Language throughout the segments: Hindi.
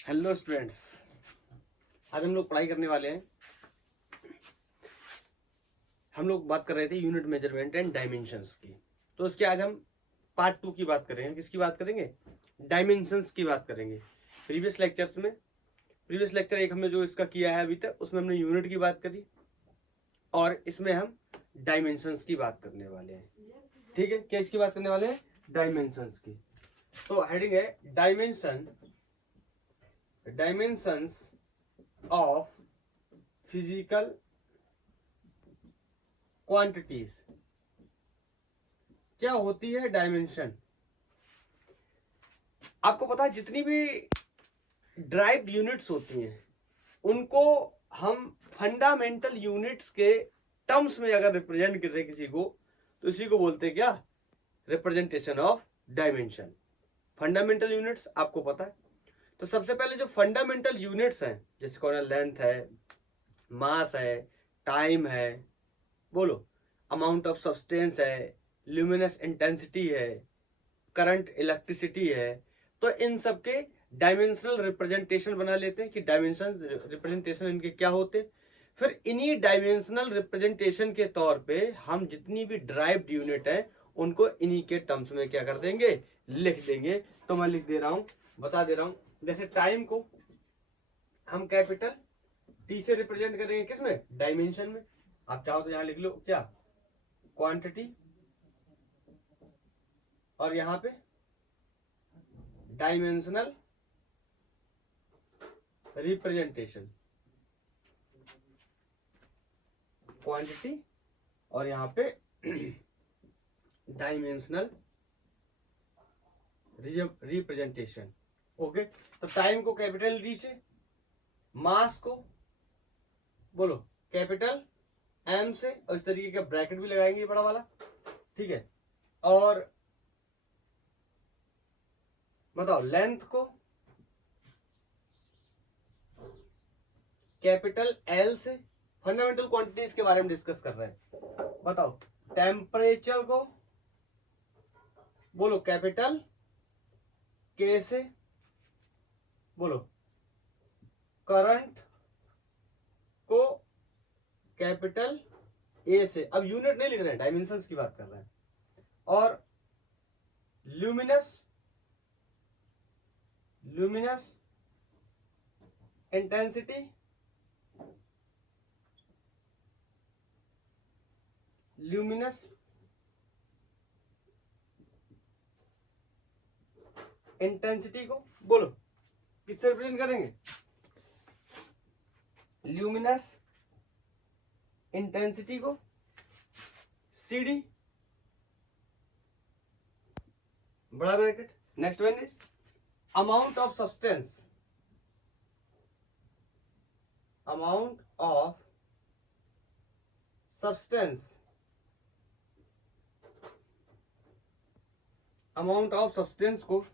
हेलो स्टूडेंट्स, आज हम लोग पढ़ाई करने वाले हैं। हम लोग बात कर रहे थे यूनिट मेजरमेंट एंड डायमेंशंस की। तो इसके आज हम पार्ट 2 की बात करेंगे। किसकी बात करेंगे? डायमेंशंस की बात करेंगे। प्रीवियस लेक्चर एक हमने जो इसका किया है अभी तक, उसमें हमने यूनिट की बात करी और इसमें हम डायमेंशंस की बात करने वाले हैं। ठीक है, क्या इसकी बात करने वाले हैं? डायमेंशंस की। तो हेडिंग है डायमेंशंस ऑफ फिजिकल क्वांटिटीज। क्या होती है डायमेंशन? आपको पता है जितनी भी ड्राइव्ड यूनिट्स होती हैं उनको हम फंडामेंटल यूनिट्स के टर्म्स में अगर रिप्रेजेंट कर रहे किसी को, तो इसी को बोलते हैं क्या? Representation of dimension. Fundamental units आपको पता है। तो सबसे पहले जो फंडामेंटल यूनिट्स हैं, जैसे कौन है? लेंथ है, मास है, टाइम है, बोलो, अमाउंट ऑफ सब्सटेंस है, ल्यूमिनस इंटेंसिटी है, करंट इलेक्ट्रिसिटी है। तो इन सब के डायमेंशनल रिप्रेजेंटेशन बना लेते हैं कि डायमेंशन रिप्रेजेंटेशन इनके क्या होते। फिर इन्हीं डायमेंशनल रिप्रेजेंटेशन के तौर पे हम जितनी भी ड्राइव्ड यूनिट है उनको इन्हीं के टर्म्स में क्या कर देंगे? लिख देंगे। तो मैं लिख दे रहा हूं, बता दे रहा हूं। जैसे टाइम को हम कैपिटल टी से रिप्रेजेंट करेंगे, किसमें? डायमेंशन में। आप चाहो तो यहां लिख लो क्या? क्वांटिटी। और यहां पे डायमेंशनल रिप्रेजेंटेशन, क्वांटिटी, और यहां पे डायमेंशनल रिप्रेजेंटेशन। ओके। तो टाइम को कैपिटल डी से, मास को बोलो कैपिटल एम से, और इस तरीके का ब्रैकेट भी लगाएंगे बड़ा वाला। ठीक है। और बताओ लेंथ को कैपिटल एल से। फंडामेंटल क्वांटिटीज के बारे में डिस्कस कर रहे हैं। बताओ टेम्परेचर को बोलो कैपिटल के से, बोलो करंट को कैपिटल ए से। अब यूनिट नहीं लिख रहे हैं, डायमेंशंस की बात कर रहे हैं। और ल्यूमिनस इंटेंसिटी, ल्यूमिनस इंटेंसिटी को बोलो किससे रिप्रेजेंट करेंगे? ल्यूमिनस इंटेंसिटी को सीडी, बड़ा bracket. Next one is amount of substance, amount of substance, amount of substance को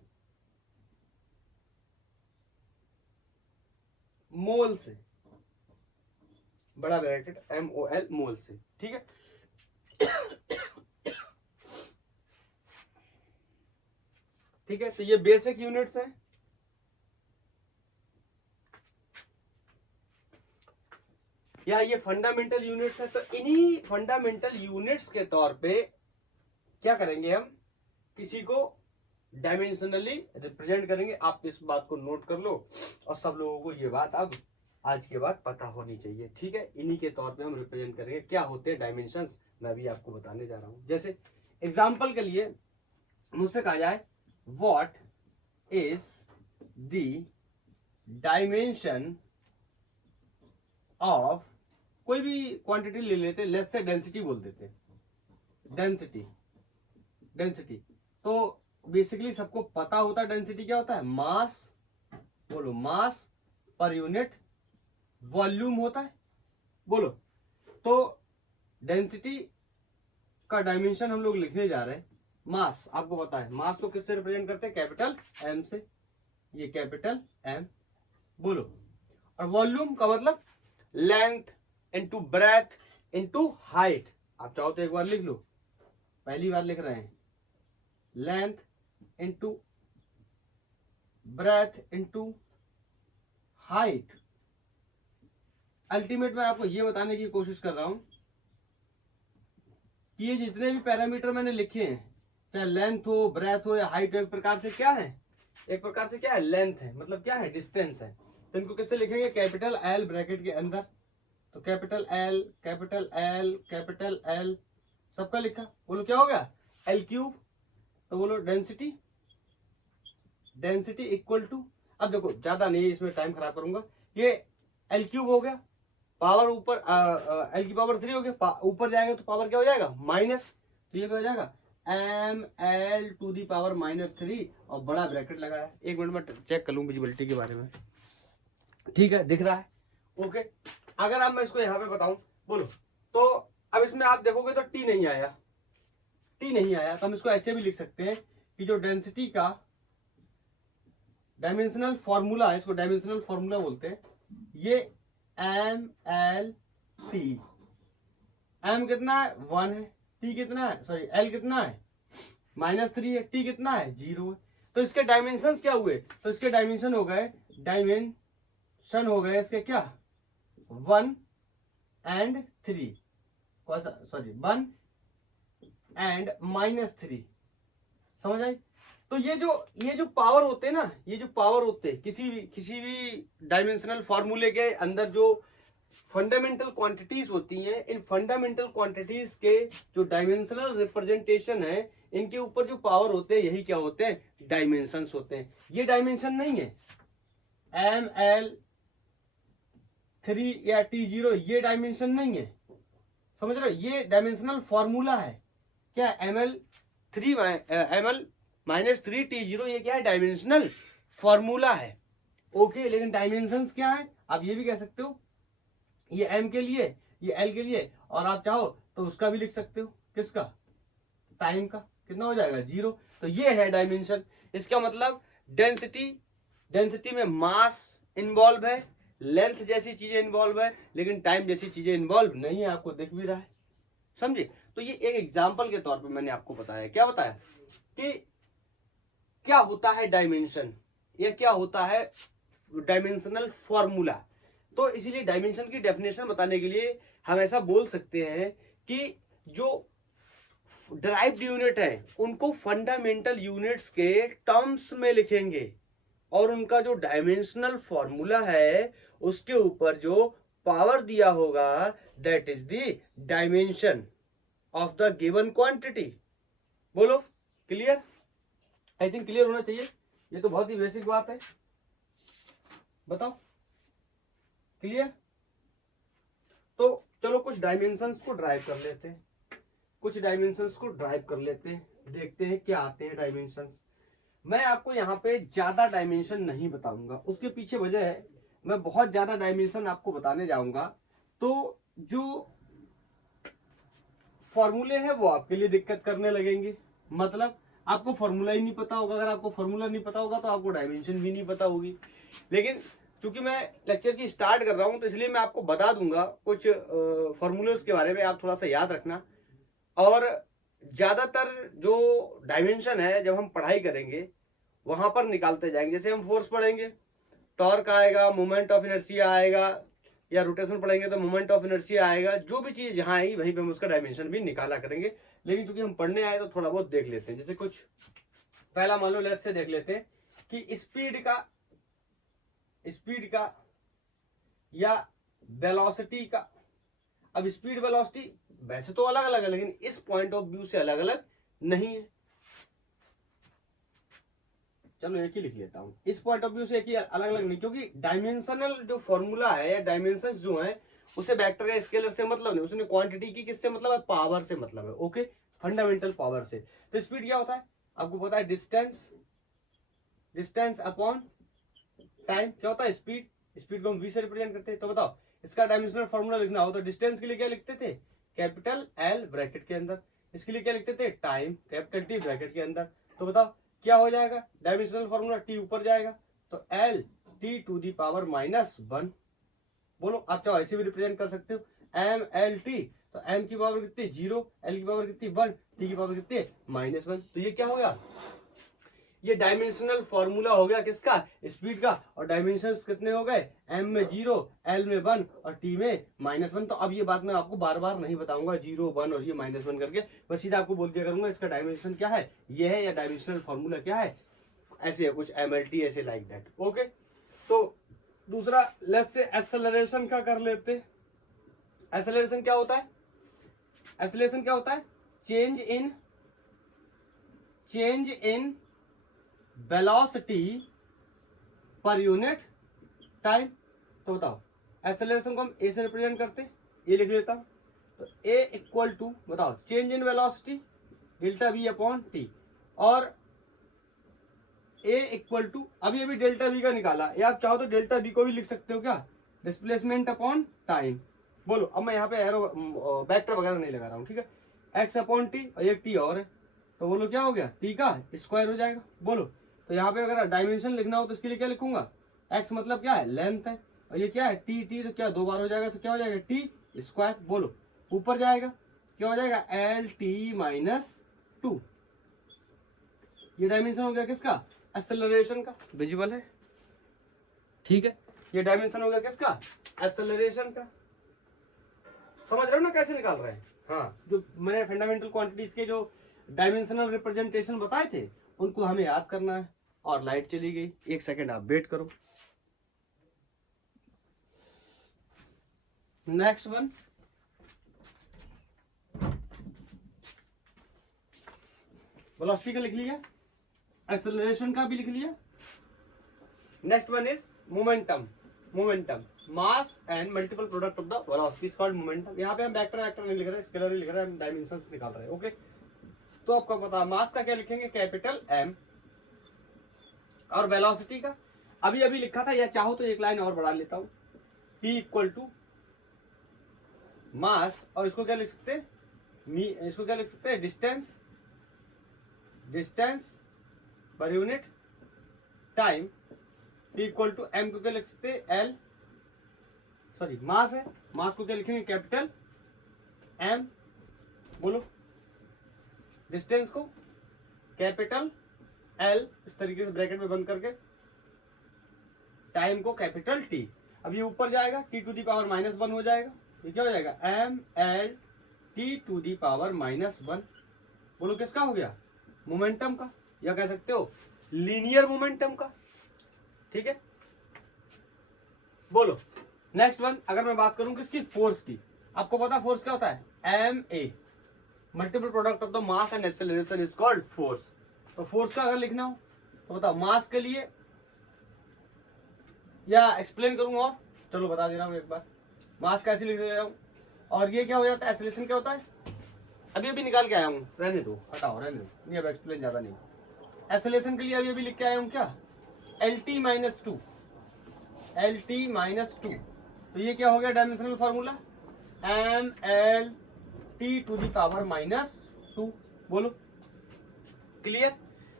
मोल से, बड़ा ब्रैकेट MOL, मोल से। ठीक है। ठीक है, तो ये बेसिक यूनिट्स हैं। या ये फंडामेंटल यूनिट्स है। तो इन्हीं फंडामेंटल यूनिट्स के तौर पे क्या करेंगे? हम किसी को डायमेंशनली रिप्रेजेंट करेंगे। आप इस बात को नोट कर लो और सब लोगों को ये बात अब आज के बाद पता होनी चाहिए। ठीक है, इन्हीं के तौर पे हम रिप्रेजेंट करेंगे। क्या होते हैं डायमेंशंस, मैं भी आपको बताने जा रहा हूं। जैसे एग्जांपल के लिए मुझसे कहा जाए what is the dimension of, कोई भी क्वांटिटी ले लेते, लेट्स से डेंसिटी बोल देते। डेंसिटी तो बेसिकली सबको पता होता है डेंसिटी क्या होता है? मास, बोलो मास पर यूनिट वॉल्यूम होता है। बोलो, तो डेंसिटी का डायमेंशन हम लोग लिखने जा रहे हैं। मास आपको पता है, मास को किससे रिप्रेजेंट करते हैं? कैपिटल एम से। ये कैपिटल एम, बोलो। और वॉल्यूम का मतलब length into breadth into height. आप चाहो तो एक बार लिख लो, पहली बार लिख रहे हैं length into breadth into height, ultimate मैं आपको ये बताने की कोशिश कर रहा हूं कि ये जितने भी पैरामीटर मैंने लिखे हैं, चाहे लेंथ हो, ब्रेथ हो या हाइट हो, एक प्रकार से क्या है, एक प्रकार से क्या है, लेंथ है, मतलब क्या है, डिस्टेंस है। तो इनको कैसे लिखेंगे, कैपिटल एल ब्रैकेट के अंदर, तो capital L capital L capital L सबका लिखा, बोलो क्या हो गया, एल क्यूब। तो बोलो डेंसिटी, डेंसिटी इक्वल टू, अब देखो ज्यादा नहीं इसमें टाइम खराब करूंगा, ये एल क्यूब हो गया, पावर ऊपर एल की पावर 3 हो गया, ऊपर जाएगा तो पावर क्या हो जाएगा, माइनस, तो ये क्या हो जाएगा, M L to the power -3 और बड़ा ब्रैकेट लगाया। एक मिनट में चेक कर लूं विजिबिलिटी के बारे में, ठीक है दिख रहा है, ओके। अगर अब मैं इसको यहाँ पे बताऊं, बोलो, तो अब इसमें आप देखोगे तो टी नहीं आया, टी नहीं आया, तो हम इसको ऐसे भी लिख सकते हैं कि जो डेंसिटी का डायमेंशनल फॉर्मूला है, इसको डायमेंशनल फॉर्मूला बोलते हैं, ये एम एल टी, एम कितना है 1 है, टी कितना है, सॉरी एल कितना है -3 है, टी कितना है 0 है। तो इसके डायमेंशंस क्या हुए, तो इसके डायमेंशन हो गए, डायमेंशन हो गए इसके क्या, 1 and 3, सॉरी 1 and -3, समझ आई। तो ये जो पावर होते हैं ना, ये जो पावर होते हैं किसी भी डायमेंशनल फॉर्मूले के अंदर जो फंडामेंटल क्वांटिटीज होती हैं, इन फंडामेंटल क्वांटिटीज के जो डायमेंशनल रिप्रेजेंटेशन है, इनके ऊपर जो पावर होते हैं यही क्या होते हैं, डायमेंशंस होते हैं। ये डायमेंशन नहीं है एम एल 3 या T0, ये डायमेंशन नहीं है, समझ रहे हो, ये डायमेंशनल फॉर्मूला है, क्या ML3 -3 T0, ये क्या है, डायमेंशनल फॉर्मूला है, ओके। लेकिन डायमेंशंस क्या है, आप ये भी कह सकते हो, ये M के लिए, ये L के लिए, और आप चाहो तो उसका भी लिख सकते हो, किसका, टाइम का, कितना हो जाएगा 0। तो ये है डायमेंशन। इसका मतलब डेंसिटी में मास इन्वॉल्व है, लेंथ जैसी चीजें इन्वॉल्व है, लेकिन टाइम जैसी चीजें इन्वॉल्व नहीं है, आपको दिख भी रहा है, समझे। तो ये एक एग्जांपल के तौर पे मैंने आपको बताया, क्या बताया कि क्या होता है डायमेंशन, या क्या होता है डायमेंशनल फॉर्मूला। तो इसीलिए डायमेंशन की डेफिनेशन बताने के लिए हम ऐसा बोल सकते हैं कि जो डिराइव्ड यूनिट है उनको फंडामेंटल यूनिट्स के टर्म्स में लिखेंगे, और उनका जो डायमेंशनल फॉर्मूला है उसके ऊपर जो पावर दिया होगा, that is the dimension of the given quantity. बोलो क्लियर, आई थिंक क्लियर होना चाहिए, ये तो बहुत ही बेसिक बात है, बताओ क्लियर। तो चलो कुछ डायमेंशंस को ड्राइव कर लेते हैं, कुछ डायमेंशंस को ड्राइव कर लेते हैं, देखते हैं क्या आते हैं डायमेंशंस। मैं आपको यहाँ पे ज्यादा डायमेंशन नहीं बताऊंगा, उसके पीछे वजह है, मैं बहुत ज्यादा डायमेंशन आपको बताने जाऊंगा तो जो फॉर्मूले हैं वो आपके लिए दिक्कत करने लगेंगे, मतलब आपको फॉर्मूला ही नहीं पता होगा। अगर आपको फॉर्मूला नहीं पता होगा तो आपको डायमेंशन भी नहीं पता होगी। लेकिन क्योंकि मैं लेक्चर की स्टार्ट कर रहा हूं तो इसलिए मैं आपको बता दूंगा कुछ फॉर्मूलेस के बारे में, आप थोड़ा सा याद रखना। और ज्यादातर जो डायमेंशन है जब हम पढ़ाई करेंगे वहां पर निकालते जाएंगे, जैसे हम फोर्स पढ़ेंगे टॉर्क आएगा, मोमेंट ऑफ इनर्शिया आएगा, या रोटेशन पढ़ेंगे तो मोमेंट ऑफ इनर्शिया आएगा, जो भी चीज जहां आई वहीं पे हम उसका डायमेंशन भी निकाला करेंगे। लेकिन क्योंकि हम पढ़ने आए तो थोड़ा बहुत देख लेते हैं, जैसे कुछ पहला मान लो लेफ्ट से देख लेते हैं कि स्पीड का या वेलोसिटी का। अब स्पीड वेलोसिटी वैसे तो अलग अलग है, लेकिन इस पॉइंट ऑफ व्यू से अलग अलग नहीं है। चलो एक ही लिख लेता हूं, इस पॉइंट ऑफ व्यू से एक ही अलग अलग नहीं, क्योंकि डायमेंशनल जो फॉर्मूला है या डायमेंशन जो है उसे वेक्टर या स्केलर से मतलब नहीं, उसने क्वांटिटी की किससे मतलब है, पावर से मतलब है, ओके, फंडामेंटल पावर से। तो स्पीड क्या होता है आपको पता है, डिस्टेंस अपॉन टाइम। क्या होता है स्पीड को हम v से रिप्रेजेंट करते हैं। तो बताओ इसका डायमेंशनल फॉर्मूला लिखना हो तो डिस्टेंस के लिए क्या लिखते थे, कैपिटल L ब्रैकेट के अंदर, इसके लिए क्या लिखते थे, टाइम कैपिटल T ब्रैकेट के अंदर। तो बताओ क्या हो जाएगा, डायमेंशनल फॉर्मूला T ऊपर जाएगा तो L T to the power -1। बोलो आप चाहो ऐसे भी रिप्रेजेंट कर सकते हो, MLT, तो M की पावर कितनी 0, L की पावर कितनी 1, T की पावर कितनी -1। तो ये क्या हो गया, ये डायमेंशनल फॉर्मूला हो गया किसका, स्पीड का। और डायमेंशंस कितने हो गए, m में 0, l में 1 और t में -1। तो अब ये बात मैं आपको बार बार नहीं बताऊंगा 0, 1 और ये -1 करके, बस सीधा आपको बोल दिया करूंगा इसका डायमेंशन क्या है, ये है, या डायमेंशनल फॉर्मूला क्या है, ऐसे है कुछ MLT ऐसे लाइक दैट। ओके, तो दूसरा लेट्स से एक्सेलरेशन का कर लेते। एक्सेलरेशन क्या होता है, एक्सेलरेशन क्या होता है, चेंज इन वेलोसिटी पर यूनिट टाइम। तो बताओ एक्सेलरेशन को हम ए से रिप्रेजेंट करते, ये लिख लेता हूं। तो ए इक्वल टू बताओ change in velocity delta we upon T, और ए इक्वल टू अभी अभी डेल्टा वी का निकाला, या आप चाहो तो डेल्टा वी को भी लिख सकते हो क्या, डिस्प्लेसमेंट अपॉन टाइम। बोलो, अब मैं यहाँ पे एरो वेक्टर वगैरह नहीं लगा रहा हूँ, ठीक है, एक्स अपॉन टी और एक टी और है, तो बोलो क्या हो गया, टी का स्क्वायर हो जाएगा। बोलो, तो यहाँ पे अगर डायमेंशन लिखना हो तो इसके लिए क्या लिखूंगा, एक्स मतलब क्या है, लेंथ है, और ये क्या है, टी, टी तो क्या 2 बार हो जाएगा, तो क्या हो जाएगा, टी स्क्वायर। बोलो, ऊपर जाएगा क्या हो जाएगा, एल टी -2। ये डायमेंशन हो गया किसका, एक्सेलरेशन का, विजिबल है, ठीक है, ये डायमेंशन हो गया किसका, एक्सेलरेशन का। समझ रहे हो ना कैसे निकाल रहे हैं। हाँ, जो मैंने फंडामेंटल क्वांटिटीज के जो डायमेंशनल रिप्रेजेंटेशन बताए थे उनको हमें याद करना है। और लाइट चली गई, 1 सेकेंड आप वेट करो। नेक्स्ट वन, वेलोसिटी का लिख लिया, एक्सेलरेशन का भी लिख लिया। Next one is momentum. Momentum, mass and multiple product of the velocity is called momentum. यहाँ पे हम वेक्टर नहीं लिख रहे, स्केलर ही लिख रहे हैं, हम डायमेंशंस निकाल रहे हैं। ओके, तो आपको पता है मास का क्या लिखेंगे, कैपिटल M, और वेलोसिटी का अभी अभी लिखा था, या चाहो तो एक लाइन और बढ़ा लेता हूं, P इक्वल टू मास, और इसको क्या लिख सकते हैं, इसको क्या लिख सकते हैं, डिस्टेंस पर unit time. P equal to M को क्या लिख सकते हैं, L, सॉरी मास है, मास को क्या लिखेंगे, कैपिटल M। बोलो, डिस्टेंस को कैपिटल L, इस तरीके से ब्रैकेट में बंद करके, टाइम को कैपिटल T। अब ये ऊपर जाएगा, T टू दी पावर -1 हो जाएगा, ये क्या हो जाएगा, ML T to the power -1। बोलो किसका हो गया, मोमेंटम का, या कह सकते हो लीनियर मोमेंटम का, ठीक है। बोलो नेक्स्ट वन, अगर मैं बात करूं किसकी, फोर्स की। आपको पता फोर्स क्या होता है, MA, multiple product of the mass and acceleration is called force. तो फोर्स का अगर लिखना हो तो बताओ, मास के लिए या एक्सप्लेन करूं, और चलो बता दे रहा हूं एक बार, मास कैसे लिख दे रहा हूं। और ये क्या हो जाता है, एक्सेलरेशन क्या होता है, अभी अभी निकाल के आया हूं, रहने दो, हटाओ, रहने दो, नहीं अब एक्सप्लेन ज्यादा नहीं। एक्सेलरेशन के लिए अभी अभी लिख के आया हूं क्या, LT -2, LT -2। तो ये क्या हो गया, dimensional formula, ML T to the power -2। बोलो क्लियर।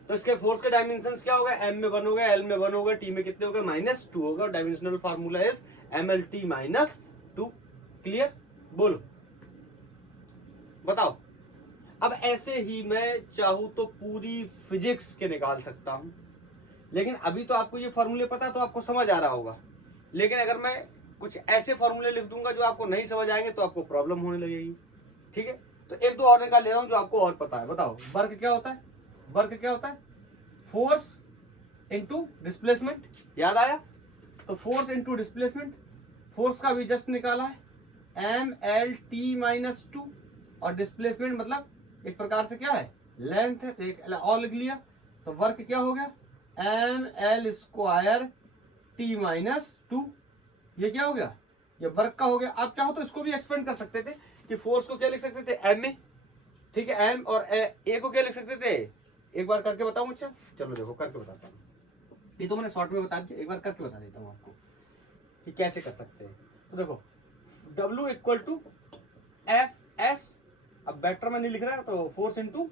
तो इसके फोर्स के डायमेंशंस क्या हो गए, M में 1 हो गया, L में 1 हो गया, T में कितने हो गए, -2 होगा, और dimensional formula is MLT -2। Clear. बोलो बताओ। अब ऐसे ही मैं चाहूं तो पूरी फिजिक्स के निकाल सकता हूं, लेकिन अभी तो आपको ये फॉर्मूले पता तो आपको समझ आ रहा होगा, लेकिन अगर मैं कुछ ऐसे फॉर्मूले लिख दूंगा जो आपको नहीं समझ आएंगे तो आपको प्रॉब्लम होने लगेगी, ठीक है। तो एक दो और निकाल ले रहा हूं जो आपको और पता है। बताओ वर्क क्या होता है, वर्क क्या होता है, फोर्स इनटू डिस्प्लेसमेंट, याद आया। तो फोर्स इनटू डिस्प्लेसमेंट, फोर्स का भी जस्ट निकाला है MLT -2, और डिस्प्लेसमेंट मतलब एक प्रकार से क्या है, लेंथ है, तो एक और लिख लिया। तो वर्क क्या हो गया, ML स्क्वायर T -2। ये क्या हो गया, ये वर्क का हो गया। आप चाहो तो इसको भी एक्सपेंड कर सकते थे कि फोर्स को क्या लिख सकते थे, M में, ठीक है, M, और A को क्या लिख सकते थे, एक बार करके बताऊं। अच्छा चलो देखो करके बताता हूँ, ये तो मैंने शॉर्ट में बता दिया, एक बार करके बता देता हूँ आपको कि कैसे कर सकते हैं। तो देखो W इक्वल टू FS, अब वेक्टर में नहीं लिख रहा है तो फोर्स इनटू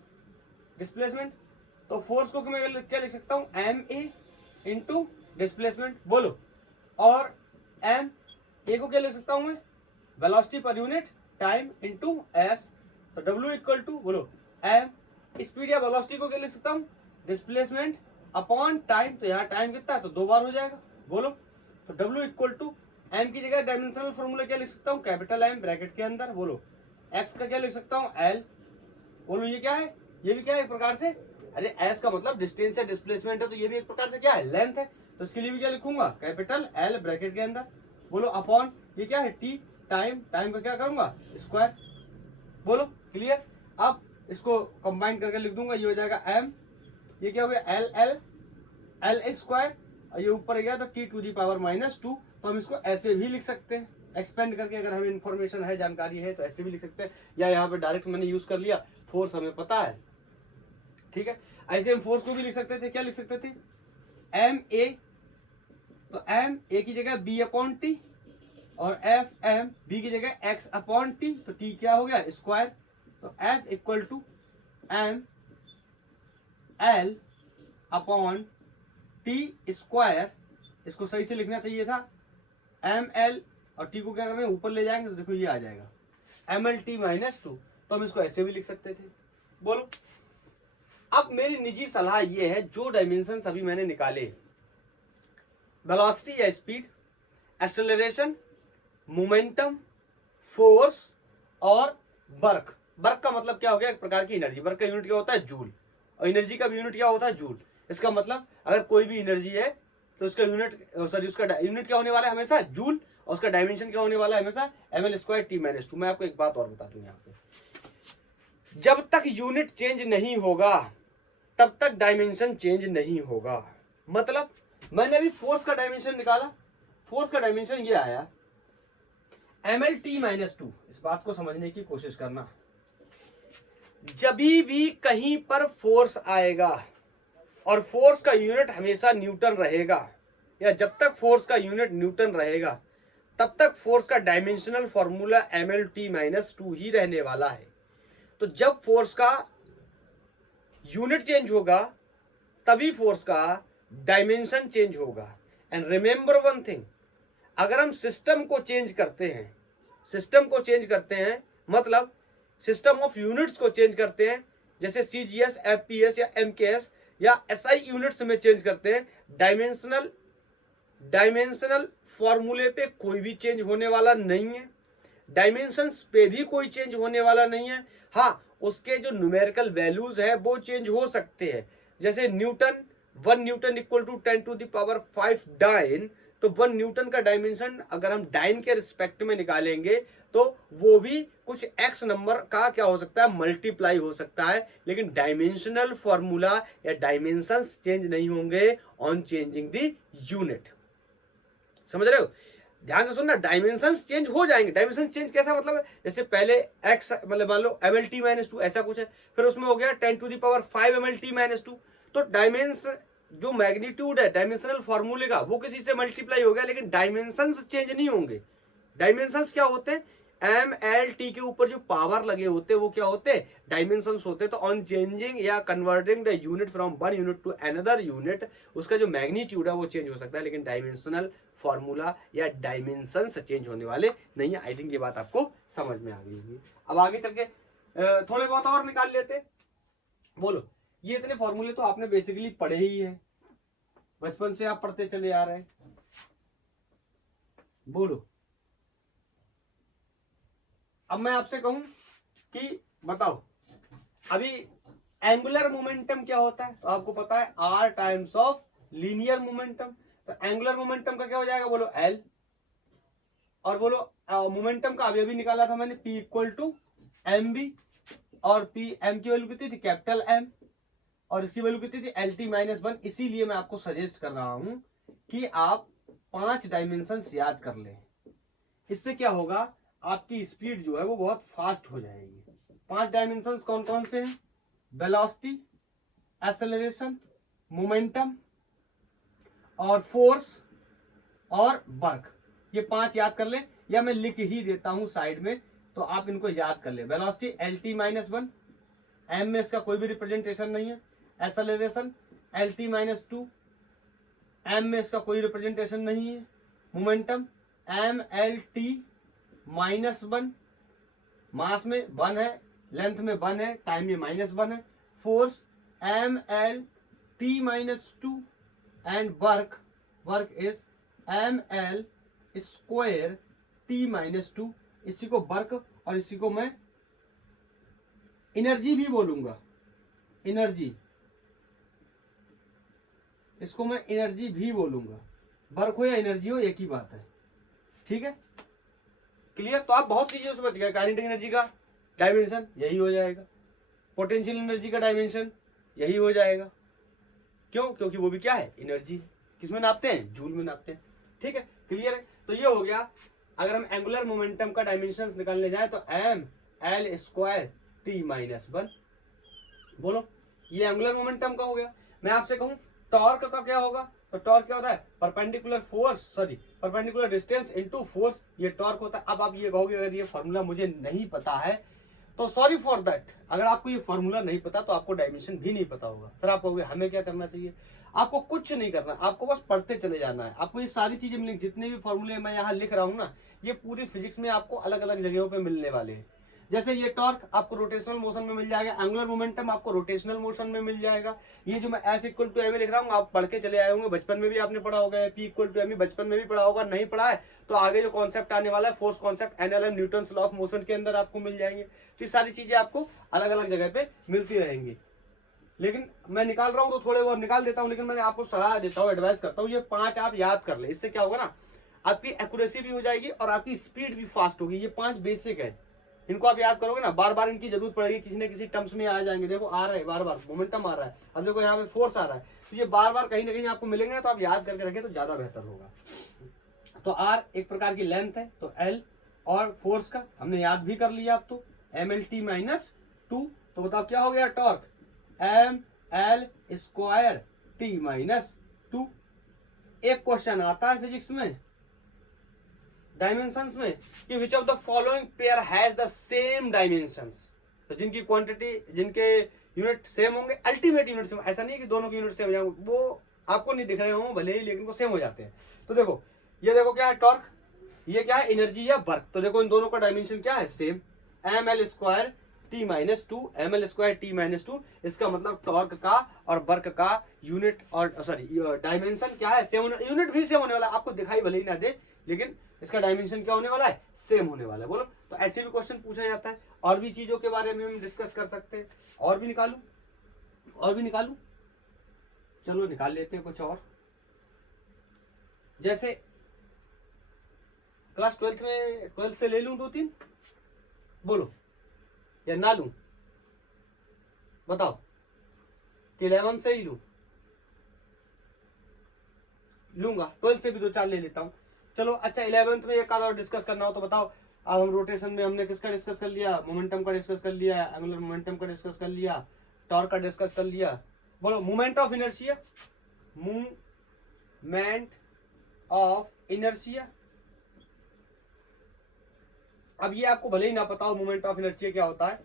डिस्प्लेसमेंट। तो फोर्स को मैं क्या लिख सकता हूँ, MA इनटू डिस्प्लेसमेंट। बोलो, और A को क्या लिख सकता हूँ मैं, वेलोसिटी पर यूनिट टाइम इनटू S। तो W इक्वल टू बोलो M, स्पीड या वेलोसिटी को क्या लिख सकता हूँ, डिस्प्लेसमेंट अपॉन टाइम, तो यहाँ टाइम कितना है तो 2 बार हो जाएगा। बोलो, तो W इक्वल टू एम की जगह डायमेंशनल फॉर्मूला क्या लिख सकता हूँ, कैपिटल एम ब्रैकेट के अंदर। बोलो एक्स का क्या लिख सकता हूँ, एल। बोलो ये क्या है, ये भी क्या है एक प्रकार से, अरे एस का मतलब डिस्टेंस या डिस्प्लेसमेंट है, तो ये भी एक प्रकार से क्या है, लेंथ है। तो इसके लिए भी क्या लिखूंगा, कैपिटल एल ब्रैकेट के अंदर। बोलो अपॉन ये क्या है, टी, टाइम, टाइम का क्या करूंगा, स्क्वायर। बोलो क्लियर। अब इसको कंबाइन करके लिख दूंगा, ये हो जाएगा एम, ये क्या हो गया एल एल एल स्क्वायर, और ये ऊपर गया तो टी टू दी पावर -2। तो हम इसको ऐसे भी लिख सकते हैं, एक्सपेंड करके, अगर हमें इन्फॉर्मेशन है, जानकारी है, तो ऐसे भी लिख सकते हैं, या यहाँ पे डायरेक्ट मैंने यूज कर लिया, फोर्स हमें पता है, ठीक है। ऐसे हम फोर्स को भी लिख सकते थे, क्या लिख सकते थे, एम ए, तो एम ए की जगह बी अपॉन टी, और एफ एम बी की जगह एक्स अपॉन टी, तो टी क्या हो गया स्क्वायर। तो F equal to M L upon T square, इसको सही से लिखना चाहिए था, एम एल और टी को क्या करेंगे ऊपर ले जाएंगे, तो देखो ये आ जाएगा एम एल टी -2। तो हम इसको ऐसे भी लिख सकते थे। बोलो, अब मेरी निजी सलाह ये है, जो डायमेंशन अभी मैंने निकाले, वेलोसिटी या स्पीड, एक्सेलरेशन, मोमेंटम, फोर्स और वर्क। वर्क का मतलब क्या हो गया, एक प्रकार की एनर्जी। वर्क का यूनिट क्या होता है, जूल, और एनर्जी का यूनिट क्या होता है, जूल। इसका मतलब अगर कोई भी एनर्जी है तो उसका यूनिट, सॉरी उसका यूनिट क्या होने वाला है हमेशा जूल, और उसका डायमेंशन क्या होने वाला है हमेशा ml² t -2। मैं आपको एक बात और बता दूं, यहाँ पे जब तक यूनिट चेंज नहीं होगा तब तक डायमेंशन चेंज नहीं होगा। मतलब मैंने अभी फोर्स का डायमेंशन निकाला, फोर्स का डायमेंशन ये आया mlt -2। इस बात को समझने की कोशिश करना, जब भी कहीं पर फोर्स आएगा और फोर्स का यूनिट हमेशा न्यूटन रहेगा, या जब तक फोर्स का यूनिट न्यूटन रहेगा तब तक फोर्स का डायमेंशनल फॉर्मूला mlt -2 ही रहने वाला है। तो जब फोर्स का यूनिट चेंज होगा तभी फोर्स का डायमेंशन चेंज होगा। एंड रिमेंबर वन थिंग, अगर हम सिस्टम को चेंज करते हैं, सिस्टम को चेंज करते हैं मतलब सिस्टम ऑफ यूनिट्स को चेंज करते हैं, जैसे CGS, FPS या MKS या SI यूनिट्स में चेंज करते हैं, डायमेंशनल फॉर्मूले पे कोई भी चेंज होने वाला नहीं है, डायमेंशंस पे भी कोई चेंज होने वाला नहीं है। हाँ, उसके जो न्यूमेरिकल वैल्यूज है वो चेंज हो सकते हैं, जैसे newton, 1 newton equal to 10⁵ dyne, तो 1 न्यूटन का डायमेंशन अगर हम डाइन के रिस्पेक्ट में निकालेंगे तो वो भी कुछ एक्स नंबर का क्या हो सकता है, मल्टीप्लाई हो सकता है, लेकिन डायमेंशनल फॉर्मूला या डायमेंशंस चेंज नहीं होंगे ऑन चेंजिंग द यूनिट। समझ रहे हो, ध्यान से सुनना, डायमेंशंस चेंज हो जाएंगे। डायमेंशन चेंज कैसा मतलब है, जैसे पहले एक्स मतलब मान लो mlt -2 ऐसा कुछ है, फिर उसमें हो गया 10⁵ mlt -2, तो डायमेंशन जो मैग्नीट्यूड है डायमेंशनल फॉर्मूले का वो किसी से मल्टीप्लाई हो गया, लेकिन डायमेंशंस चेंज नहीं होंगे। डायमेंशंस क्या होते हैं, mlt के ऊपर जो पावर लगे होते हैं वो क्या होते हैं, डायमेंशंस होते हैं। तो ऑन चेंजिंग या converting the unit from one unit to another unit, उसका जो मैग्नीट्यूड है वो चेंज हो सकता है, लेकिन डायमेंशनल फॉर्मूला या डायमेंशंस चेंज होने वाले नहीं है। आई थिंक ये बात आपको समझ में आ गई होगी। अब आगे चल के थोड़े बहुत और निकाल लेते। बोलो, ये इतने फॉर्मूले तो आपने बेसिकली पढ़े ही है, बचपन से आप पढ़ते चले आ रहे हैं। बोलो, अब मैं आपसे कहूं कि बताओ अभी एंगुलर मोमेंटम क्या होता है, तो आपको पता है r times of linear momentum. तो एंगुलर मोमेंटम का क्या हो जाएगा, बोलो L, और बोलो मोमेंटम का अभी निकाला था मैंने P इक्वल टू mb, और P m की वैल्यू कितनी थी, कैपिटल M, और इसकी वैल्यू कितनी थी LT -1। इसीलिए मैं आपको सजेस्ट कर रहा हूं कि आप 5 डायमेंशंस याद कर लें। इससे क्या होगा, आपकी स्पीड जो है वो बहुत फास्ट हो जाएगी। 5 डायमेंशंस कौन कौन से हैं, वेलोसिटी, एक्सेलरेशन, मोमेंटम और फोर्स और वर्क, ये 5 याद कर ले, या मैं लिख ही देता हूं साइड में, तो आप इनको याद कर ले। वेलोसिटी LT -1, m में इसका कोई भी रिप्रेजेंटेशन नहीं है। एक्सेलरेशन LT -2, m में इसका कोई रिप्रेजेंटेशन नहीं है। मोमेंटम MLT -1, मास में 1 है, लेंथ में 1 है, टाइम में -1 है। Force ML T-2 and work is ml square T-2। इसी को वर्क और इसी को मैं एनर्जी भी बोलूंगा, एनर्जी, इसको मैं एनर्जी भी बोलूंगा। वर्क हो या एनर्जी हो एक ही बात है, ठीक है, क्लियर। तो आप बहुत चीजों से बच गए। काइनेटिक एनर्जी का डायमेंशन यही हो जाएगा, पोटेंशियल एनर्जी का डायमेंशन यही हो जाएगा। क्यों? क्योंकि वो भी क्या है, एनर्जी। किसमें नापते हैं? जूल में नापते हैं, ठीक है, क्लियर है। तो ये हो गया। अगर हम एंगुलर मोमेंटम का डायमेंशन निकालने जाए तो एम एल स्क्वायर T-1। बोलो, ये एंगुलर मोमेंटम का हो गया। मैं आपसे कहूं टॉर्क का क्या होगा, तो टॉर्क क्या होता है, perpendicular force, sorry perpendicular distance into force, ये टॉर्क होता है। अब आप ये कहोगे अगर ये फॉर्मूला मुझे नहीं पता है तो सॉरी फॉर दैट। अगर आपको ये फॉर्मूला नहीं पता तो आपको डायमेंशन भी नहीं पता होगा। फिर आप कहोगे हमें क्या करना चाहिए? आपको कुछ नहीं करना, आपको बस पढ़ते चले जाना है। आपको ये सारी चीजें मिलेंगी, जितने भी फॉर्मूले मैं यहाँ लिख रहा हूँ ना, ये पूरी फिजिक्स में आपको अलग अलग जगहों पे मिलने वाले हैं। जैसे ये टॉर्क आपको रोटेशनल मोशन में मिल जाएगा, एंगुलर मोमेंटम आपको रोटेशनल मोशन में मिल जाएगा। ये जो मैं F इक्वल टू एम लिख रहा हूँ आप पढ़ के चले आए होंगे, बचपन में भी आपने पढ़ा होगा। P इक्वल टू एम बचपन में भी पढ़ा होगा, नहीं पढ़ा है तो आगे जो कॉन्सेप्ट आने वाला है force concept NLM Newton law of motion के अंदर आपको मिल जाएंगे। तो ये सारी चीजें आपको अलग अलग जगह पे मिलती रहेंगी। लेकिन मैं निकाल रहा हूँ तो थोड़े बहुत निकाल देता हूँ, लेकिन मैं आपको सलाह देता हूँ, एडवाइस करता हूँ, ये 5 आप याद कर ले। इससे क्या होगा ना, आपकी एक्यूरेसी भी हो जाएगी और आपकी स्पीड भी फास्ट होगी। ये 5 बेसिक है, इनको आप याद करोगे ना, बार बार इनकी जरूरत पड़ेगी, किसी न किसी टर्म्स में आ जाएंगे। देखो आ रहा है बार बार, मोमेंटम आ रहा है, अब देखो यहाँ पे फोर्स आ रहा है, तो ये बार बार कहीं ना कहीं आपको मिलेंगे ना, तो आप याद करके रखें तो ज्यादा बेहतर होगा। तो आर एक प्रकार की लेंथ है, तो एल और फोर्स का हमने याद भी कर लिया। अब तो ML-T-2, तो बताओ क्या हो गया टॉर्क, ML स्क्वायर T-2। एक क्वेश्चन आता है फिजिक्स में डायमेंशंस में कि which of the following pair has the same dimensions. तो जिनकी क्वांटिटी, जिनके यूनिट सेम होंगे, अल्टीमेट यूनिट सेम, ऐसा नहीं कि दोनों के यूनिट सेम हो जाएंगे, वो आपको नहीं दिख रहे हो भले ही, लेकिन वो सेम हो जाते हैं। तो देखो ये देखो क्या है टॉर्क, ये क्या है एनर्जी या वर्क। तो देखो इन दोनों का डायमेंशन क्या है, same, ML square T-2, ML square T-2। इसका मतलब टॉर्क का और वर्क का यूनिट और सॉरी डायमेंशन क्या है, सेम, यूनिट भी सेम होने वाला। आपको दिखाई भले ही ना दे, लेकिन इसका डायमेंशन क्या होने वाला है, सेम होने वाला है। बोलो, तो ऐसे भी क्वेश्चन पूछा जाता है। और भी चीजों के बारे में हम डिस्कस कर सकते हैं। और भी निकालू, और भी निकालू, चलो निकाल लेते हैं कुछ और। जैसे क्लास 12th में, 12th से ले लूं 2-3, बोलो या ना लूं, बताओ कि 11 से ही लूं, लूंगा 12 से भी 2-4 ले लेता हूं। चलो अच्छा 11th में एक आधा और डिस्कस करना हो तो बताओ। अब हम रोटेशन में हमने किसका डिस्कस कर लिया, मोमेंटम का डिस्कस कर लिया, एंगुलर मोमेंटम का डिस्कस कर लिया, टॉर्क का डिस्कस कर लिया। बोलो moment of inertia, movement of inertia. अब ये आपको भले ही ना पता हो मोमेंट ऑफ इनर्शिया क्या होता है,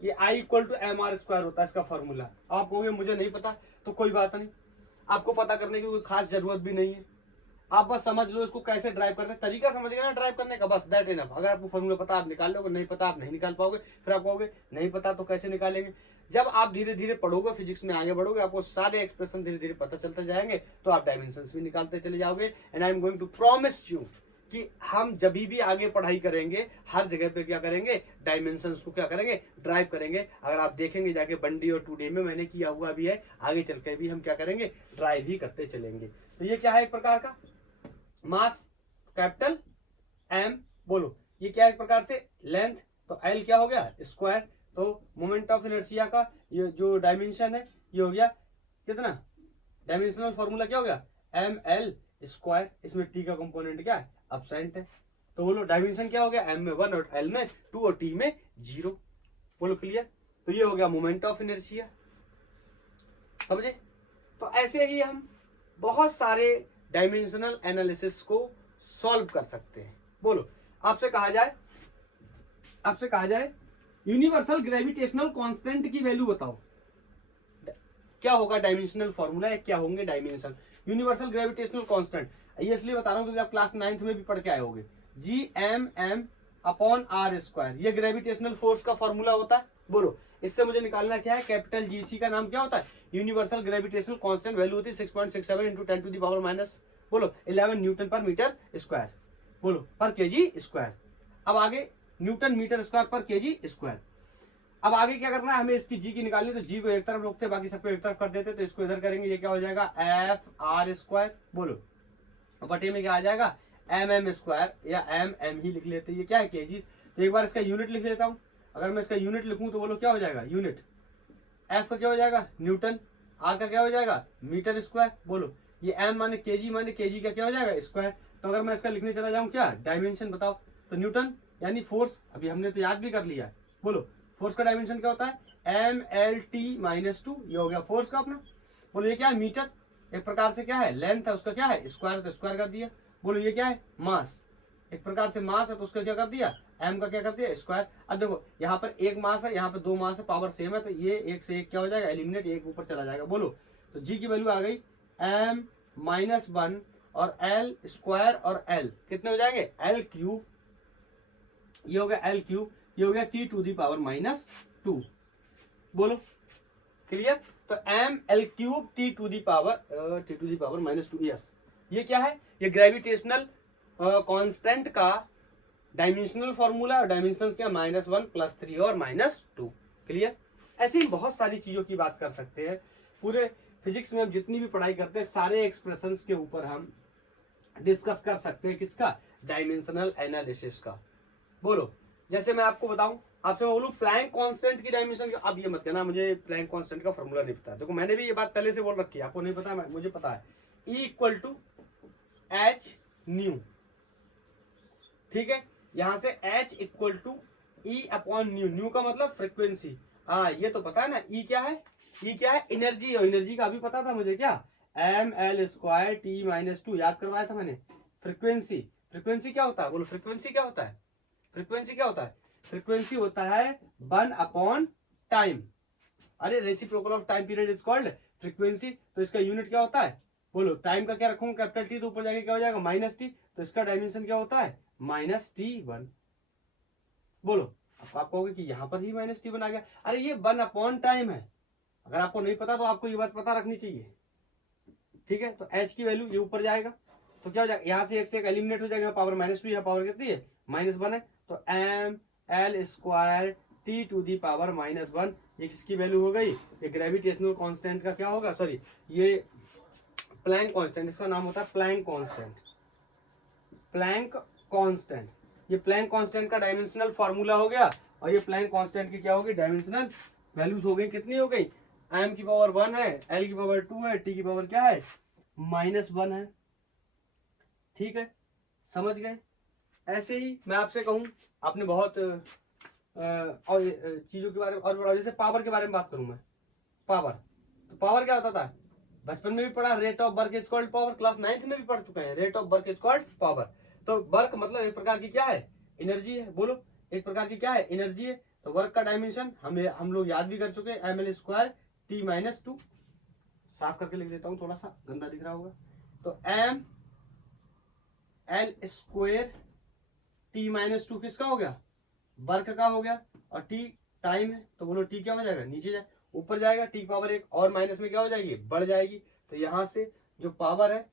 ये I equal to MR square होता है इसका फॉर्मूला। आप कहोगे मुझे नहीं पता, तो कोई बात नहीं, आपको पता करने की कोई खास जरूरत भी नहीं है। आप बस समझ लो इसको कैसे ड्राइव करते हैं, तरीका समझ गए ना ड्राइव करने का, बस दैट इनफ। अगर आपको फॉर्मूला पता आप निकाल लोगे, नहीं पता आप नहीं निकाल पाओगे। फिर आप कहोगे नहीं पता तो कैसे निकालेंगे। जब आप धीरे धीरे पढ़ोगे, फिजिक्स में आगे बढ़ोगे, आपको सारे एक्सप्रेशन धीरे धीरे पता चलते जाएंगे, तो आप डायमेंशंस भी निकालते चले जाओगे। And I am going to promise you कि हम जब भी आगे पढ़ाई करेंगे, हर जगह पे क्या करेंगे, डायमेंशंस को क्या करेंगे, ड्राइव करेंगे। अगर आप देखेंगे जाके 1D और 2D में मैंने किया हुआ भी है, आगे चल के भी हम क्या करेंगे, ड्राइव ही करते चलेंगे। तो ये क्या है, एक प्रकार का मास कैपिटल M। बोलो ये क्या है, एक प्रकार से लेंथ, तो L क्या हो गया, स्क्वायर। तो मोमेंट ऑफ इनर्शिया का ये जो डायमेंशन है, ये हो गया कितना, डायमेंशनल फॉर्मूला क्या हो गया, ML स्क्वायर। इसमें T का कंपोनेंट क्या है, एब्सेंट है। तो बोलो डायमेंशन क्या हो गया, M में 1 और L में 2 और T में 0। बोलो क्लियर। तो ये हो गया मोमेंट ऑफ इनर्शिया, समझे। तो ऐसे ही हम बहुत सारे डायमेंशनल एनालिसिस को सॉल्व कर सकते हैं। बोलो आपसे कहा जाए यूनिवर्सल ग्रेविटेशनल कांस्टेंट की वैल्यू बताओ, क्या होगा डायमेंशनल फॉर्मूला है, क्या होंगे डायमेंशन। यूनिवर्सल ग्रेविटेशनल कांस्टेंट ये इसलिए बता रहा हूं क्योंकि आप क्लास 9th में भी पढ़ के आए होंगे, GMM/r²। ये ग्रेविटेशनल फोर्स का फॉर्मूला होता है। बोलो इससे मुझे निकालना क्या है, कैपिटल जीसी का नाम क्या होता है, यूनिवर्सल ग्रेविटेशनल कांस्टेंट, वैल्यू होती है 6.67 into 10 to the power minus बोलो 11 न्यूटन पर मीटर स्क्वायर, बोलो पर केजी स्क्वायर। अब आगे न्यूटन मीटर स्क्वायर पर केजी स्क्वायर। अब आगे क्या करना है, हमें इसकी जी की निकालनी, तो जी को एक तरफ रोकते बाकी सबको एक तरफ कर देते, तो इसको इधर करेंगे, ये क्या हो जाएगा एफ आर स्क्वायर बोलो, बटे में क्या आ जाएगा एम एम स्क्वायर, या एम एम ही लिख लेते हैं, ये क्या है केजी। तो एक बार इसका यूनिट लिख लेता हूँ, अगर मैं इसका यूनिट लिखूं तो बोलो क्या हो जाएगा यूनिट, एफ का क्या हो जाएगा न्यूटन, आर का क्या हो जाएगा मीटर स्क्वायर बोलो, ये एम माने केजी का क्या हो जाएगा स्क्वायर। तो अगर मैं इसका लिखने चला जाऊं क्या डायमेंशन बताओ, तो न्यूटन यानी फोर्स, अभी हमने तो याद भी कर लिया है, बोलो फोर्स का डायमेंशन क्या होता है एम एल टी माइनस 2, ये हो गया फोर्स का अपना। बोलो ये क्या है मीटर, एक प्रकार से क्या है लेंथ है, उसका क्या है स्क्वायर, तो स्क्वायर कर दिया। बोलो ये क्या है मास, एक प्रकार से मास है तो उसका क्या कर दिया एम का क्या कर दिया स्क्वायर। अब देखो यहाँ पर एक मास है, यहाँ पर दो मास है, पावर सेम है, तो ये एक से एक क्या हो जाएगा एलिमिनेट, एक ऊपर चला जाएगा। बोलो तो जी की वैल्यू आ गई एम माइनस 1 और एल स्क्वायर और एल कितने हो जाएंगे एल क्यूब, ये हो गया एल क्यूब, ये हो गया T to the power minus 2। बोलो क्लियर, तो M L cube T to the power minus 2, yes ये क्या है, ये ग्रेविटेशनल कांस्टेंट का डायमेंशनल फॉर्मूला, और डायमेंशन क्या -1 +3 और -2। क्लियर, ऐसी ही बहुत सारी चीजों की बात कर सकते हैं। पूरे फिजिक्स में हम जितनी भी पढ़ाई करते हैं सारे एक्सप्रेशंस के ऊपर हम डिस्कस कर सकते हैं, किसका डायमेंशनल एनालिसिस का। बोलो जैसे मैं आपको बताऊं, आपसे मैं बोलूं प्लैंक कांस्टेंट की डायमेंशन, अब ये मत कहना मुझे प्लैंक कांस्टेंट का फॉर्मूला नहीं पता। देखो मैंने भी ये बात पहले से बोल रखी है, आपको नहीं पता, मुझे पता है, E = h न्यू, ठीक है, यहां से H = E/न्यू, न्यू का मतलब फ्रीक्वेंसी, हाँ ये तो पता है ना, E क्या है, E क्या है एनर्जी, और एनर्जी का अभी पता था मुझे क्या ml² T-2 याद करवाया था मैंने। फ्रीक्वेंसी, फ्रीक्वेंसी क्या होता है, बोलो फ्रीक्वेंसी क्या होता है, फ्रीक्वेंसी क्या होता है, फ्रीक्वेंसी होता है 1/टाइम, अरे reciprocal of time period is called frequency. तो इसका यूनिट क्या होता है, बोलो टाइम का क्या रखूंगा कैपिटल टी, तो ऊपर जाके क्या हो जाएगा -t, तो इसका डायमेंशन क्या होता है -t1। बोलो अब आप कहोगे कि यहाँ पर ही -t1 आ गया, अरे ये 1/टाइम है, अगर आपको नहीं पता तो आपको ये बात पता रखनी चाहिए, ठीक है। तो h की वैल्यू ये ऊपर जाएगा तो क्या हो जाएगा, यहाँ से एक एलिमिनेट हो जाएगा, पावर -2, यहाँ पावर कितनी है -1 है, तो ml² T⁻⁻1, ये किसकी वैल्यू हो गई, ये ग्रेविटेशनल कांस्टेंट का क्या होगा, सॉरी ये प्लैंक कांस्टेंट, इसका नाम होता है प्लैंक कांस्टेंट, प्लैंक कांस्टेंट। ये प्लैंक कांस्टेंट का डायमेंशनल फार्मूला हो गया, और ये प्लैंक कांस्टेंट की क्या होगी डायमेंशनल वैल्यूज हो गई, कितनी हो गई m⁻1 है, l⁻2 है, t की पावर क्या है -1 है, ठीक है समझ गए। ऐसे ही मैं आपसे कहूं, आपने बहुत और चीजों के बारे में और जैसे पावर के बारे में बात करूं मैं, पावर, तो पावर क्या होता था बचपन में भी पढ़ा, rate of work is called power, class 9th में भी पढ़ चुके हैं, rate of work is called power. तो वर्क मतलब एक प्रकार की क्या है एनर्जी है, बोलो एक प्रकार की क्या है एनर्जी है। तो वर्क का डायमेंशन हम लोग याद भी कर चुके हैं, ml² T-2, साफ करके लिख देता हूं, थोड़ा सा गंदा दिख रहा होगा, तो ml² T-2 किसका हो गया वर्क का हो गया, और टी टाइम है, तो बोलो टी क्या हो जाएगा नीचे जाए, ऊपर जाएगा, टी पावर 1 और माइनस में क्या हो जाएगी बढ़ जाएगी। तो यहां से जो पावर है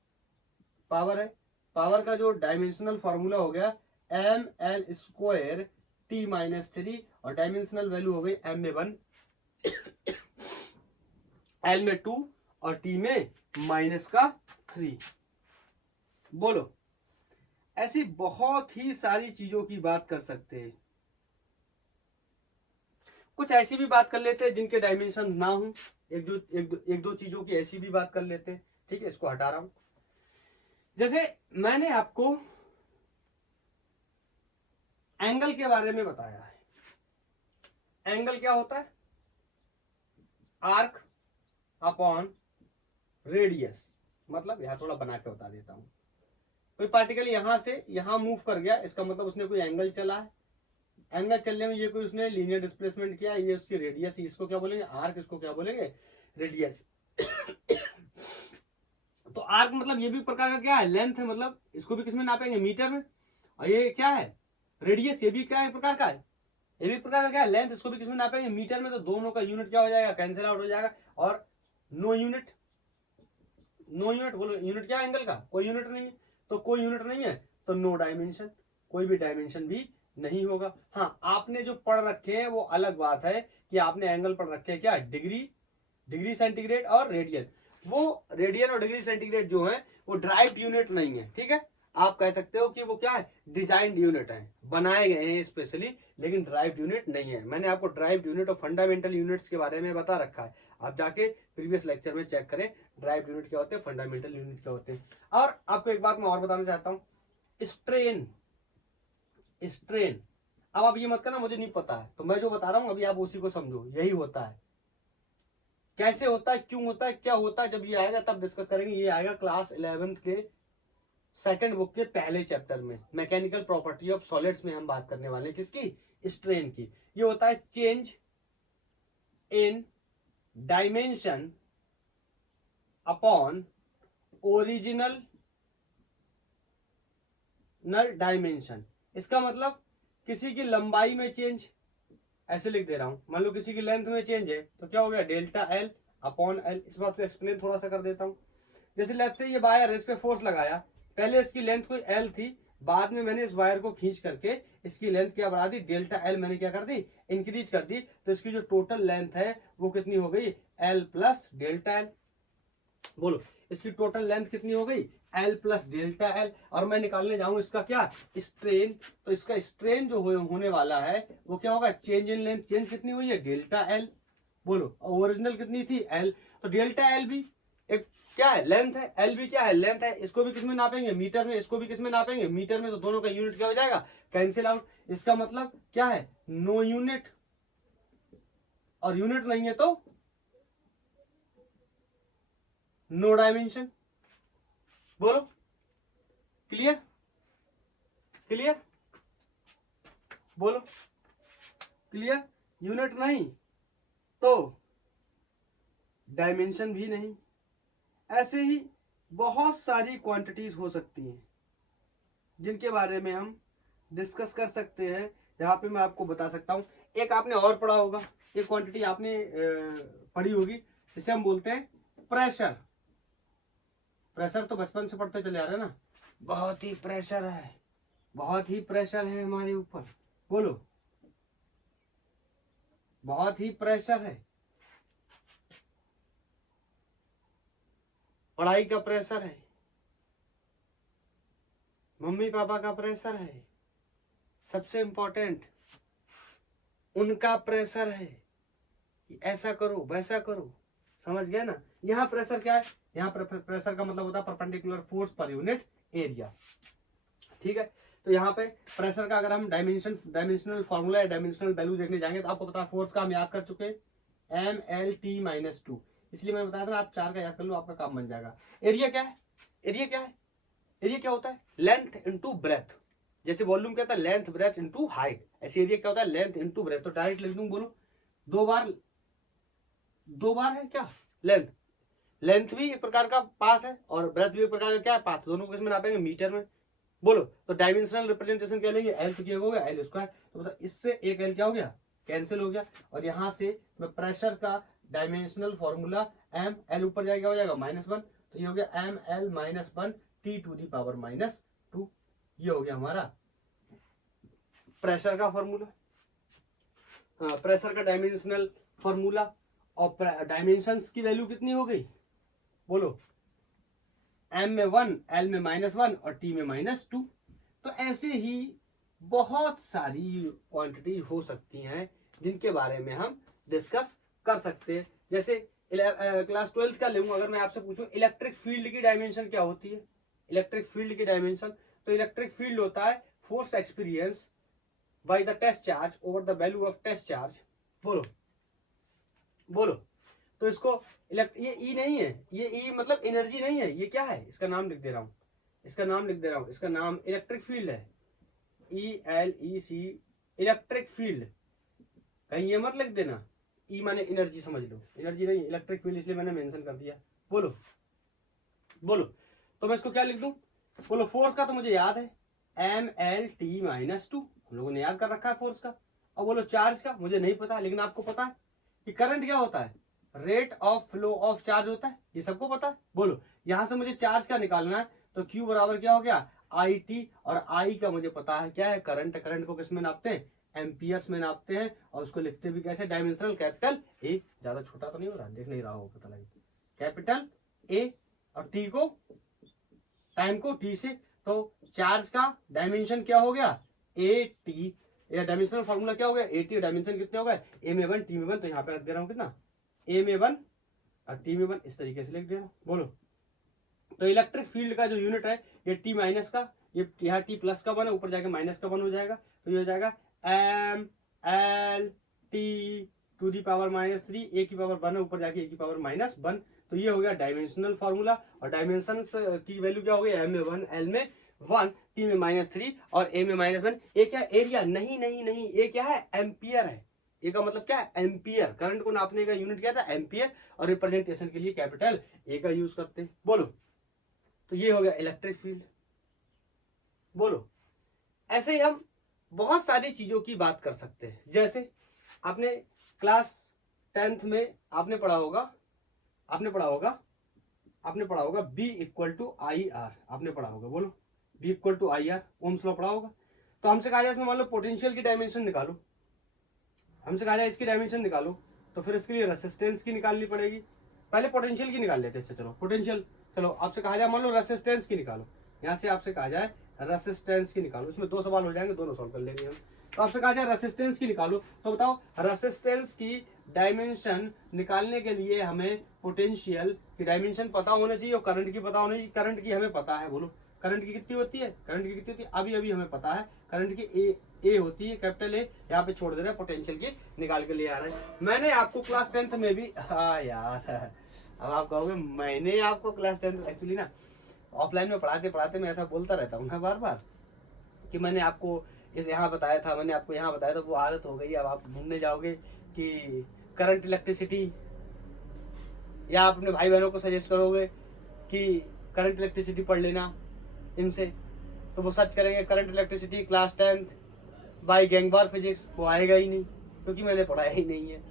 पावर का जो डायमेंशनल फॉर्मूला हो गया ml² T-3, और डायमेंशनल वैल्यू हो गई m में 1 l में 2 और t में -3। बोलो ऐसी बहुत ही सारी चीजों की बात कर सकते हैं, कुछ ऐसी भी बात कर लेते हैं जिनके डायमेंशन ना हो, एक दो चीजों की ऐसी भी बात कर लेते हैं, ठीक है इसको हटा रहा हूं। जैसे मैंने आपको एंगल के बारे में बताया है, एंगल क्या होता है आर्क अपॉन रेडियस, मतलब यहां थोड़ा बना के बता देता हूं, कोई पार्टिकल यहां से यहां मूव कर गया, इसका मतलब उसने कोई एंगल चला है, एंगल चलने में ये कोई उसने लीनियर डिस्प्लेसमेंट किया, ये उसकी रेडियस, इसको क्या बोलेंगे आर्क, इसको क्या बोलेंगे रेडियस। तो आर्क मतलब ये भी प्रकार का क्या है लेंथ है, मतलब इसको भी किसमें नापेंगे मीटर में, और ये क्या है रेडियस, ये भी क्या है प्रकार का है ये भी प्रकार का क्या है, लेंथ, इसको भी किसमें नापेंगे, मीटर में। तो दोनों का यूनिट क्या हो जाएगा, कैंसिल आउट हो जाएगा। और नो यूनिट, नो यूनिट बोलो, यूनिट क्या है एंगल का, कोई यूनिट नहीं है। तो कोई यूनिट नहीं है तो नो डायमेंशन, कोई भी डायमेंशन भी नहीं होगा। हाँ, आपने जो पढ़ रखे हैं वो अलग बात है कि आपने एंगल पढ़ रखे हैं क्या, डिग्री, डिग्री सेंटीग्रेड और रेडियन। वो रेडियन और डिग्री सेंटीग्रेड जो है वो ड्राइव्ड यूनिट नहीं है, ठीक है। आप कह सकते हो कि वो क्या है, डिजाइन्ड यूनिट है, बनाए गए हैं स्पेशली, लेकिन ड्राइव्ड यूनिट नहीं है। मैंने आपको ड्राइव्ड यूनिट और फंडामेंटल यूनिट्स के बारे में बता रखा है, आप जाके प्रीवियस लेक्चर में चेक करें ड्राइव्ड यूनिट क्या होते हैं, फंडामेंटल यूनिट क्या होते हैं। और आपको एक बात मैं और बताना चाहता हूँ, स्ट्रेन, स्ट्रेन। अब आप ये मत करना मुझे नहीं पता है, तो मैं जो बता रहा हूँ अभी आप उसी को समझो, यही होता है। कैसे होता है, क्यों होता है, क्या होता है, जब ये आएगा तब डिस्कस करेंगे। ये आएगा क्लास 11th के सेकंड बुक के पहले चैप्टर में, मैकेनिकल प्रॉपर्टी ऑफ सॉलिड्स में हम बात करने वाले हैं किसकी, स्ट्रेन की। ये होता है change in dimension upon original dimension. इसका मतलब किसी की लंबाई में चेंज, ऐसे लिख दे रहा हूं, मान लो किसी की लेंथ में चेंज है तो क्या हो गया, डेल्टा एल अपॉन एल। इस बात को एक्सप्लेन थोड़ा सा कर देता हूं। जैसे लेट्स से ये वायर है, इस पे फोर्स लगाया, पहले इसकी लेंथ कोई एल थी, बाद में मैंने इस वायर को खींच करके इसकी लेंथ क्या बढ़ा दी, डेल्टा एल मैंने क्या कर दी, इंक्रीज कर दी। तो इसकी जो टोटल लेंथ है वो कितनी हो गई, एल प्लस डेल्टा एल। बोलो इसकी टोटल लेंथ कितनी हो गई, एल प्लस डेल्टा एल। और मैं निकालने जाऊं इसका क्या, स्ट्रेन। तो इसका स्ट्रेन जो होने वाला है वो क्या होगा, चेंज इन लेंथ, चेंज कितनी हुई है, डेल्टा एल। बोलो ओरिजिनल कितनी थी, एल, तो डेल्टा एल भी एक क्या है, लेंथ है, एल भी क्या है, लेंथ है। इसको भी किसमें नापेंगे, मीटर में, इसको भी किसमें नापेंगे, मीटर में। तो दोनों का यूनिट क्या हो जाएगा, कैंसिल आउट। इसका मतलब क्या है, नो यूनिट, और यूनिट नहीं है तो नो डायमेंशन। बोलो क्लियर, क्लियर, बोलो क्लियर। यूनिट नहीं तो डायमेंशन भी नहीं। ऐसे ही बहुत सारी क्वांटिटीज हो सकती हैं जिनके बारे में हम डिस्कस कर सकते हैं। यहाँ पे मैं आपको बता सकता हूँ, एक आपने और पढ़ा होगा, एक क्वांटिटी आपने पढ़ी होगी, जिसे हम बोलते हैं प्रेशर। प्रेशर तो बचपन से पढ़ते चले आ रहे हैं ना, बहुत ही प्रेशर है, बहुत ही प्रेशर है हमारे ऊपर। बोलो बहुत ही प्रेशर है, पढ़ाई का प्रेशर है, मम्मी पापा का प्रेशर है, सबसे इंपॉर्टेंट उनका प्रेशर है कि ऐसा करो वैसा करो। समझ गए ना। यहाँ प्रेशर क्या है, यहाँ प्रेशर का मतलब होता है perpendicular force per unit area, ठीक है। तो यहाँ पे प्रेशर का अगर हम डायमेंशनल फॉर्मूला या डायमेंशनल वैल्यू देखने जाएंगे तो आपको पता है फोर्स का हम याद कर चुके हैं, MLT-2। इसलिए मैंने बताया था आप 4 का याद कर लो, आपका काम बन जाएगा। एरिया क्या है, एरिया क्या है, एरिया क्या होता है, लेंथ इंटू ब्रेथ। जैसे वॉल्यूम क्या होता है, लेंथ ब्रेथ इंटू हाइट, ऐसे एरिया क्या होता है, लेंथ इंटू ब्रेथ। तो डायरेक्ट लिख दूं, बोलो दो बार है क्या, लेंथ, लेंथ भी एक प्रकार का पास है और ब्रेथ भी एक प्रकार का क्या है, पास। दोनों को किसमें नापेंगे, मीटर में। बोलो तो डायमेंशनल रिप्रेजेंटेशन क्या लेंगे, एल तो क्या हो गया, एल स्क्वायर। तो मतलब इससे एक एल क्या हो गया, कैंसिल हो गया। और यहां से मैं प्रेशर का डायमेंशनल फॉर्मूला एम एल ऊपर जाएगा, हो जाएगा -1। तो ये हो गया ML-1 T⁻⁻²। ये हो गया हमारा प्रेशर का फॉर्मूला, प्रेशर का डायमेंशनल फॉर्मूला। और डायमेंशंस की वैल्यू कितनी हो गई, बोलो M में 1, L में -1 और T में -2। तो ऐसे ही बहुत सारी क्वांटिटी हो सकती हैं जिनके बारे में हम डिस्कस कर सकते हैं। जैसे क्लास 12th का लूंगा, अगर मैं आपसे पूछूं इलेक्ट्रिक फील्ड की डायमेंशन क्या होती है, इलेक्ट्रिक फील्ड की डायमेंशन, तो इलेक्ट्रिक फील्ड होता है force experience by the test charge over the value of test charge. बोलो बोलो। तो इसको ये ई नहीं है, ये ई मतलब एनर्जी नहीं है, ये क्या है, इसका नाम लिख दे रहा हूं, इसका नाम लिख दे रहा हूं, इसका नाम इलेक्ट्रिक फील्ड है, ELEC, इलेक्ट्रिक फील्ड। कहीं ये मत लिख देना ई माने एनर्जी, समझ लो एनर्जी नहीं, इलेक्ट्रिक फील्ड इसलिए मैंने मेंशन कर दिया। बोलो बोलो। तो मैं इसको क्या लिख दूं, बोलो फोर्स का तो मुझे याद है MLT-2, हम लोगों ने याद कर रखा है फोर्स का। अब बोलो चार्ज का मुझे नहीं पता, लेकिन आपको पता है कि करंट क्या होता है, rate of flow of charge होता है, ये सबको पता है। बोलो यहां से मुझे चार्ज का निकालना है, तो Q बराबर क्या हो गया आई टी, और आई का मुझे पता है क्या है करंट। करंट को किस में नापते हैं, एम्पियर्स में नापते हैं, और उसको लिखते भी कैसे, डायमेंशनल कैपिटल ए। ज्यादा छोटा तो नहीं हो रहा, देख नहीं रहा हो पता लगे, कैपिटल ए, और टी को, टाइम को टी से। तो चार्ज का डायमेंशन क्या हो गया ए टी, या डायमेंशनल फॉर्मूला क्या हो गया ए टी, डायमेंशन कितने हो गए ए में 1 टी में 1, तो यहाँ पे रख दे रहा हूँ कितना ए में 1 और टी में 1, इस तरीके से लिख दे रहा हूँ। बोलो तो इलेक्ट्रिक फील्ड का जो यूनिट है ये टी माइनस का, ये यहाँ टी प्लस का 1 है, ऊपर जाके माइनस का 1 हो जाएगा, तो ये हो जाएगा M L T to the power -3, A की पावर 1 है, ऊपर जाके ए की पावर -1। तो ये हो गया डायमेंशनल फॉर्मूला, और डायमेंशन की वैल्यू क्या हो गई एम में 1, एल में 1, टी में -3 और ए में -1। ए क्या एरिया, नहीं नहीं नहीं, ए क्या है एम्पियर है, ए का मतलब क्या है एम्पियर। करंट को नापने का यूनिट क्या था एम्पियर, और रिप्रेजेंटेशन के लिए कैपिटल ए का यूज करते हैं। बोलो तो ये हो गया इलेक्ट्रिक फील्ड। बोलो ऐसे ही हम बहुत सारी चीजों की बात कर सकते हैं, जैसे आपने क्लास 10th में आपने पढ़ा होगा B equal to I R, आपने पढ़ा होगा। बोलो B equal to I R, Ohm's law पढ़ा होगा। तो हमसे कहा जाए इसमें मान लो पोटेंशियल की डायमेंशन निकालो, हमसे कहा जाए इसकी डायमेंशन निकालो, तो फिर इसके लिए रेसिस्टेंस की निकालनी पड़ेगी। पहले पोटेंशियल की निकाल लेते हैं, चलो पोटेंशियल, चलो आपसे कहा जाए मान लो रेसिस्टेंस की निकालो, यहाँ से आपसे कहा जाए रेसिस्टेंस की निकालो, इसमें 2 सवाल हो जाएंगे, दोनों सॉल्व कर लेंगे हम। तो आपसे कहा जाए रेसिस्टेंस की निकालो, तो बताओ रेसिस्टेंस की डायमेंशन निकालने के लिए हमें पोटेंशियल की डायमेंशन पता होना चाहिए और करंट की पता होनी चाहिए। करंट की हमें पता है, बोलो करंट की कितनी होती है, करंट की कितनी होती है अभी अभी हमें पता है, करंट की ए होती है कैपिटल ए, यहाँ पे छोड़ दे रहे हैं, पोटेंशियल की निकाल के लिए आ रहे हैं। मैंने आपको क्लास 10th में भी, हाँ यार अब आप कहोगे मैंने आपको क्लास 10th, एक्चुअली ना ऑफलाइन में पढ़ाते पढ़ाते मैं ऐसा बोलता रहता हूँ ना बार बार कि मैंने आपको इस यहाँ बताया था, मैंने आपको यहाँ बताया था, वो आदत हो गई। अब आप ढूंढने जाओगे कि करंट इलेक्ट्रिसिटी, या आप अपने भाई बहनों को सजेस्ट करोगे कि करंट इलेक्ट्रिसिटी पढ़ लेना इनसे, तो वो सर्च करेंगे current electricity class 10th by गैंगबार फिजिक्स, वो आएगा ही नहीं क्योंकि मैंने पढ़ाया ही नहीं है।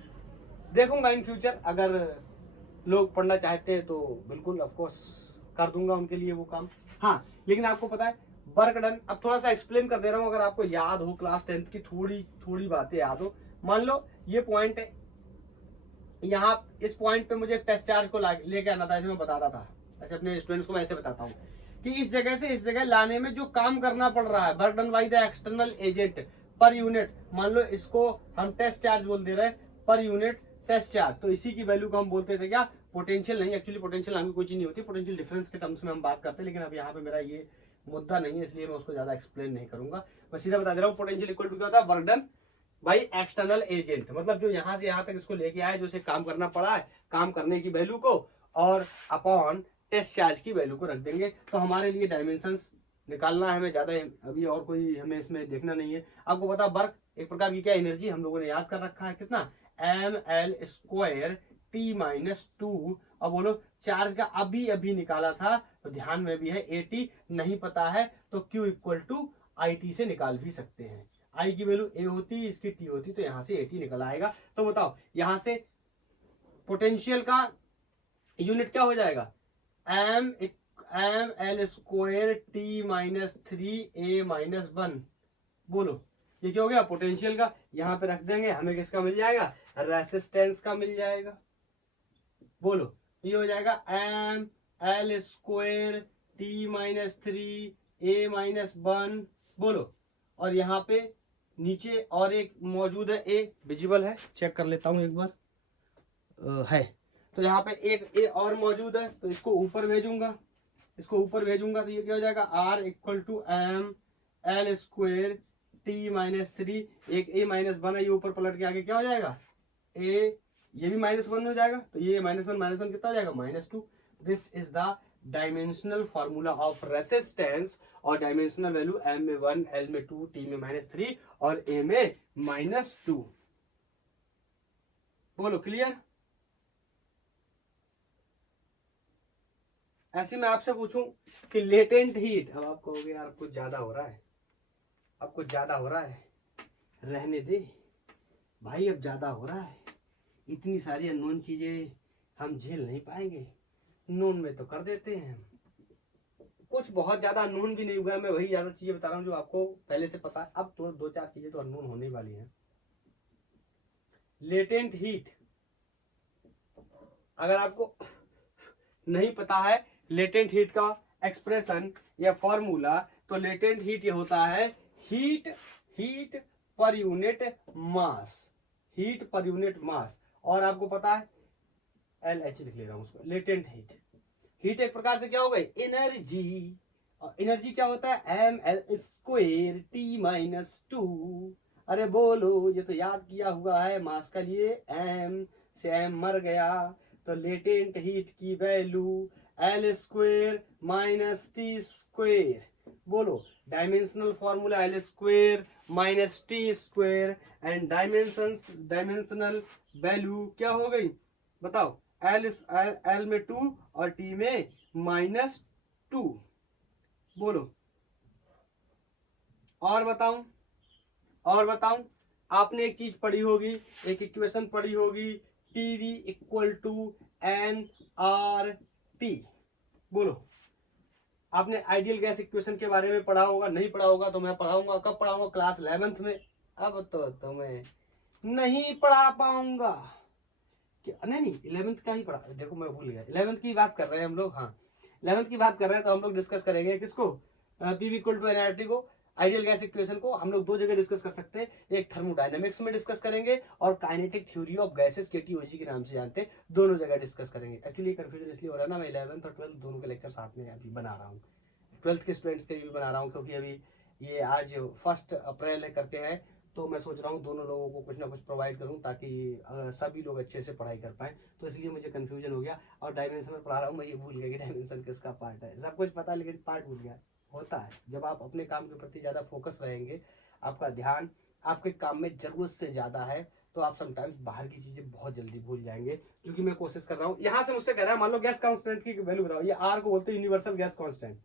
देखूंगा इन फ्यूचर अगर लोग पढ़ना चाहते हैं तो बिल्कुल ऑफकोर्स कर दूंगा उनके लिए वो काम। हाँ लेकिन आपको पता है वर्क डन, अब थोड़ा सा एक्सप्लेन कर दे रहा हूँ, अगर आपको याद हो क्लास 10th की थोड़ी बातें याद हो। मान लो ये पॉइंट है, यहाँ इस पॉइंट पे मुझे टेस्ट चार्ज को लेके आना था, ऐसे मैं बताता था, ऐसे अपने स्टूडेंट्स को मैं ऐसे बताता हूँ कि इस जगह से इस जगह लाने में जो काम करना पड़ रहा है, work done by the external agent per unit, मान लो इसको हम टेस्ट चार्ज बोल दे रहे हैं, पर यूनिट टेस्ट चार्ज, तो इसी की वैल्यू को हम बोलते थे क्या पोटेंशियल। नहीं, एक्चुअली पोटेंशियल नाम की कोई चीज नहीं होती, पोटेंशियल डिफरेंस के टर्म्स में हम बात करते हैं, लेकिन अब यहाँ पे मेरा ये मुद्दा नहीं है, इसलिए मैं उसको ज्यादा एक्सप्लेन नहीं करूंगा। मैं सीधा बता दे रहा हूँ पोटेंशियल इक्वल टू क्या होता है वर्क डन भाई एक्सटर्नल एजेंट, मतलब जो यहाँ से यहाँ तक इसको लेके आए, जो इसे काम करना पड़ा है, काम करने की वैल्यू को, और अपॉन टेस्ट चार्ज की वैल्यू को रख देंगे। तो हमारे लिए डायमेंशंस निकालना है, हमें ज्यादा अभी और कोई हमें इसमें देखना नहीं है। आपको पता वर्क एक प्रकार की क्या एनर्जी हम लोगों ने याद कर रखा है, कितना ml² T-2। अब बोलो चार्ज का अभी अभी निकाला था, तो ध्यान में भी है AT नहीं पता है, तो Q इक्वल टू IT से निकाल भी सकते हैं। आई की वैल्यू ए होती, इसकी टी होती, तो यहां से AT निकल आएगा। तो बताओ यहां से पोटेंशियल का यूनिट क्या हो जाएगा, ml² T-3 A-1। बोलो ये क्या हो गया पोटेंशियल का, यहां पे रख देंगे, हमें किसका मिल जाएगा रेसिस्टेंस का मिल जाएगा। बोलो ये हो जाएगा ml² T-3 A-1। बोलो और यहाँ पे नीचे और एक मौजूद है, ए विजिबल है, चेक कर लेता हूं एक बार, है तो यहाँ पे एक ए और मौजूद है, तो इसको ऊपर भेजूंगा, तो ये क्या हो जाएगा R equal to ml² T-3, एक A-1 है, ये ऊपर पलट के आगे क्या हो जाएगा ए, ये भी -1 हो जाएगा, तो ये -1 कितना हो जाएगा -2। This is the dimensional formula of resistance, और डायमेंशनल वैल्यू m में 1, l में 2, t में -3 और a में -2। बोलो क्लियर। ऐसे मैं आपसे पूछूं कि लेटेंट हीट, अब आप कहोगे यार कुछ ज्यादा हो रहा है, रहने दे, भाई अब ज्यादा हो रहा है, इतनी सारी अननोन चीजें हम झेल नहीं पाएंगे, नोन में तो कर देते हैं। कुछ बहुत ज्यादा अननोन भी नहीं हुआ है, मैं वही ज्यादा चीजें बता रहा हूँ जो आपको पहले से पता है। अब तो दो चार चीजें तो अननोन होने वाली हैं। लेटेंट हीट, अगर आपको नहीं पता है लेटेंट हीट का एक्सप्रेशन या फॉर्मूला, तो लेटेंट हीट ये होता है heat per unit mass, heat per unit mass. और आपको पता है LH लिख ले रहा हूं उसको, लेटेंट हीट। हीट एक प्रकार से क्या हो गई, एनर्जी। और एनर्जी क्या होता है, mL²T-2। अरे बोलो, ये तो याद किया हुआ है मास का लिए, m से m मर गया, तो लेटेंट हीट की वैल्यू L² - T²। बोलो, dimensional formula L² - T², and dimensional value क्या हो गई बताओ, L में 2 और T में -2। बोलो, और बताऊं, आपने एक चीज पढ़ी होगी, एक इक्वेशन पढ़ी होगी, PV = nRT। बोलो, आपने आइडियल गैस इक्वेशन के बारे में पढ़ा होगा, नहीं पढ़ा होगा तो मैं पढ़ाऊंगा। कब पढ़ाऊंगा, क्लास 11th में। अब तो तुम्हें नहीं पढ़ा पाऊंगा, नहीं 11th का ही पढ़ा, देखो मैं भूल गया, 11th की बात कर रहे हैं हम लोग। हाँ 11th की बात कर रहे हैं, तो हम लोग डिस्कस करेंगे किसको, PV = nRT को, आइडियल गैस इक्वेशन को। हम लोग दो जगह डिस्कस कर सकते हैं, एक थर्मोडायनेमिक्स में डिस्कस करेंगे और kinetic theory of gases KTOG के नाम से जानते हैं, दोनों जगह डिस्कस करेंगे। एक्चुअली कंफ्यूजन इसलिए हो रहा है ना, मैं 11th और 12th दोनों के लेक्चर साथ में अभी बना रहा हूँ, 12th के स्टूडेंट्स के लिए भी बना रहा हूँ, क्योंकि अभी ये आज 1 अप्रैल करके है, तो मैं सोच रहा हूँ दोनों लोगों को कुछ ना कुछ प्रोवाइड करूँ, ताकि सभी लोग अच्छे से पढ़ाई कर पाएं। तो इसलिए मुझे कंफ्यूजन हो गया, और डायमेंशन पढ़ा रहा हूँ, मैं ये भूल गया कि डायमेंशन किसका पार्ट है। सब कुछ पता है लेकिन पार्ट भूल गया। होता है, जब आप अपने काम के प्रति ज़्यादा फोकस रहेंगे, आपका ध्यान आपके काम में ज़रूरत से ज़्यादा है, तो आप समटाइम्स बाहर की चीज़ें बहुत जल्दी भूल जाएंगे, क्योंकि मैं कोशिश कर रहा हूँ। यहाँ से मुझसे कह रहा है, मान लो गैस कांस्टेंट की वैल्यू बताओ, ये R को बोलते हैं यूनिवर्सल गैस कांस्टेंट,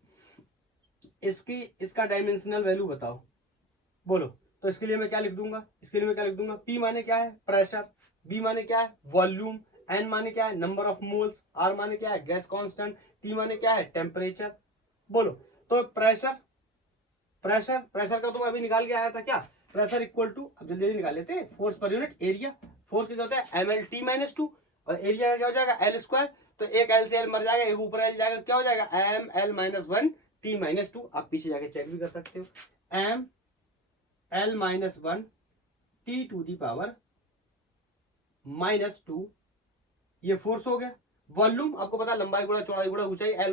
इसका डायमेंशनल वैल्यू बताओ। बोलो, तो इसके लिए मैं क्या लिख दूंगा, P माने क्या है, प्रेशर, B माने क्या है, वॉल्यूम, N माने क्या है, नंबर ऑफ मोल्स, R माने क्या है, गैस कांस्टेंट, T माने क्या है, टेम्परेचर। बोलो, तो प्रेशर का तो मैं अभी निकाल के आया था, क्या प्रेशर इक्वल टू, अब जल्दी निकाल लेते हैं, force per unit area. Force क्या होता है, mL/T-2, और एरिया क्या हो जाएगा, L²। तो एक L से L मर जाएगा, एक ऊपर L जाएगा, क्या हो जाएगा, mL-1T-2। आप पीछे जाके चेक भी कर सकते हो, mL-1 T⁻², ये फोर्स हो गया। वॉल्यूम आपको पता, लंबाई गुणा चौड़ाई गुणा ऊंचाई, L।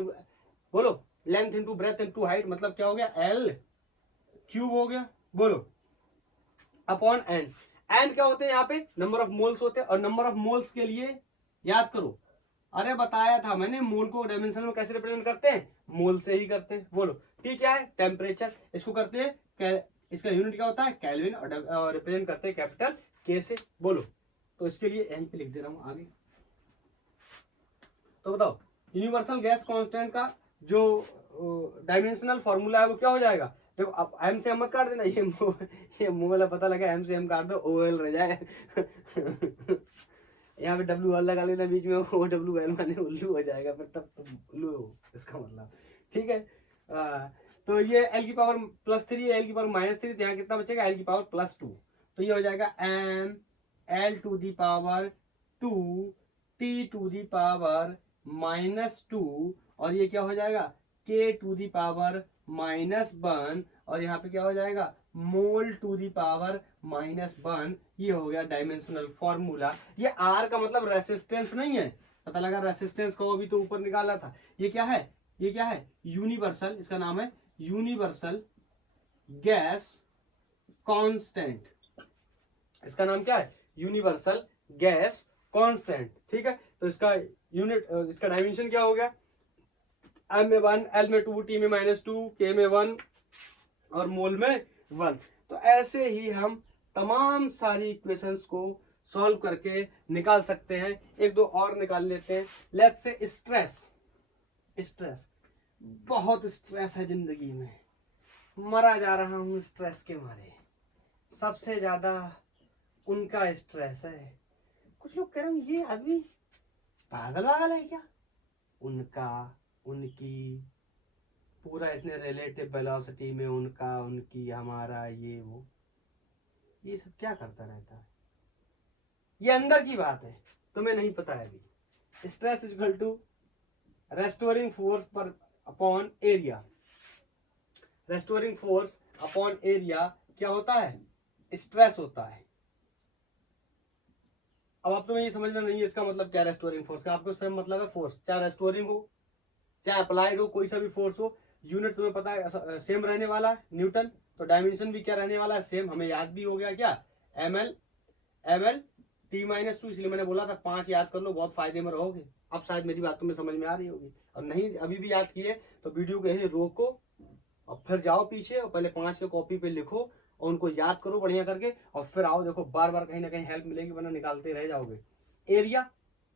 बोलो, length into breadth into height, मतलब क्या हो गया, L³ हो गया। बोलो, अपॉन N। N क्या होते हैं यहाँ पे, नंबर ऑफ मोल्स होते हैं, और नंबर ऑफ मोल्स के लिए याद करो, अरे बताया था मैंने, मोल को डायमेंशन में कैसे रिप्रेजेंट करते हैं, मोल से ही करते हैं। बोलो, ठीक क्या है, टेम्परेचर, इसको करते हैं, इसका यूनिट क्या होता है, केल्विन, और रिप्रेजेंट करते हैं कैपिटल K से। बोलो, तो इसके लिए यहीं पे लिख दे रहा हूं आगे। तो बताओ, यूनिवर्सल गैस कांस्टेंट का जो डायमेंशनल फॉर्मूला है वो क्या हो जाएगा, देखो आप M से M मत काट देना, ये मुंह वाला पता लगा, M से M काट दो, OL रह जाए। यहाँ पे WL लगा लेना बीच में, OWL माने उल्लू हो जाएगा, फिर तब तो उल्लू हो इसका मतलब, ठीक है। तो ये L⁻+3 L⁻−3, यहाँ कितना बचेगा, L⁻+2। तो ये हो जाएगा mL⁻2 T⁻−2, और ये क्या हो जाएगा, K⁻−1, और यहाँ पे क्या हो जाएगा, mol⁻−1। ये हो गया डायमेंशनल फॉर्मूला। ये R का मतलब रेसिस्टेंस नहीं है, पता लगा, रेसिस्टेंस को भी तो ऊपर निकाला था। ये क्या है, यूनिवर्सल, इसका नाम है यूनिवर्सल गैस कांस्टेंट। इसका नाम क्या है, यूनिवर्सल गैस कांस्टेंट, ठीक है। तो इसका यूनिट, इसका डायमेंशन क्या हो गया, M में 1, L में 2, T में -2, K में 1 और मोल में 1। तो ऐसे ही हम तमाम सारी इक्वेशंस को सॉल्व करके निकाल सकते हैं। एक दो और निकाल लेते हैं। लेट्स से स्ट्रेस, बहुत स्ट्रेस है जिंदगी में, मरा जा रहा हूं स्ट्रेस के मारे। सबसे ज्यादा उनका स्ट्रेस है। कुछ लोग कह रहे हैं ये आदमी पागल वागल है क्या, उनका, उनकी, पूरा इसने रिलेटिव वेलोसिटी में उनका, उनकी, हमारा, ये वो, ये सब क्या करता रहता है, ये अंदर की बात है, तुम्हें नहीं पता है अभी। Stress is equal to restoring force पर upon area. Restoring force upon area क्या होता है, स्ट्रेस होता है। अब तुम्हें ये समझना नहीं है इसका मतलब क्या रेस्टोरिंग फोर्स का, आपको सेम मतलब है फोर्स, चाहे रेस्टोरिंग हो चाहे अप्लाइड हो, कोई सा भी फोर्स हो, यूनिट तुम्हें पता है सेम रहने वाला है न्यूटन, तो डायमेंशन भी क्या रहने वाला है, सेम। हमें याद भी हो गया क्या, ml T-2, इसलिए मैंने बोला था 5 याद कर लो, बहुत फायदे में रहोगे। अब शायद मेरी बात तुम्हें समझ में आ रही होगी, और नहीं अभी भी याद किए तो वीडियो को यही रोको और फिर जाओ पीछे और पहले 5 के कॉपी पे लिखो और उनको याद करो बढ़िया करके, और फिर आओ, देखो बार बार कहीं ना कहीं हेल्प मिलेगी, वरना निकालते रह जाओगे। एरिया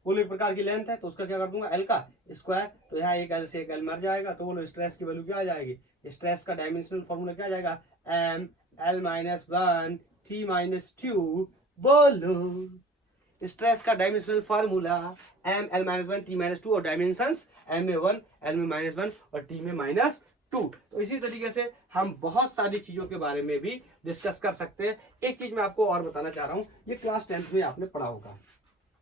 कोई प्रकार की लेंथ है तो उसका क्या कर दूंगा, एल का स्क्वायर, तो यहाँ एक एल से एक एल मर जाएगा, तो बोलो स्ट्रेस की वैल्यू क्या आ जाएगी, स्ट्रेस का डायमेंशनल फॉर्मूला क्या आ जाएगा, M L minus 1 T minus 2। बोलो स्ट्रेस का dimensional formula M L minus 1 T minus 2, और डायमेंशन एम में 1, एल में -1 और T में -2। तो इसी तरीके से हम बहुत सारी चीजों के बारे में भी डिस्कस कर सकते हैं। एक चीज मैं आपको और बताना चाह रहा हूँ, ये क्लास 10th में आपने पढ़ा होगा,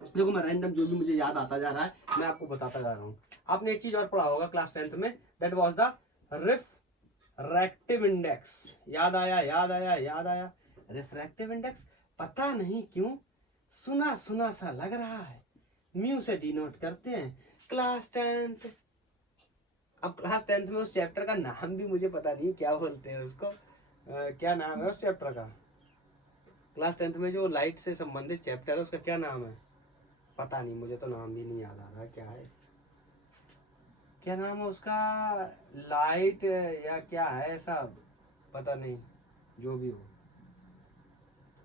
देखो मैं रैंडम जो भी मुझे याद आता जा रहा है मैं आपको बताता जा रहा हूँ। आपने एक चीज और पढ़ा होगा क्लास 10th में, that was the refractive index. याद आया, याद आया, याद आया, रिफ्रैक्टिव इंडेक्स। पता नहीं क्यों सुना सुना सा लग रहा है, म्यू से डिनोट करते हैं क्लास 10th। अब क्लास 10th में उस चैप्टर का नाम भी मुझे पता नहीं क्या बोलते हैं उसको, क्या नाम है उस चैप्टर का, क्लास 10th में जो लाइट से संबंधित चैप्टर है उसका क्या नाम है, पता नहीं, मुझे तो नाम भी नहीं याद आ रहा क्या है, क्या नाम है उसका, लाइट या क्या है ऐसा, पता नहीं, जो भी हो।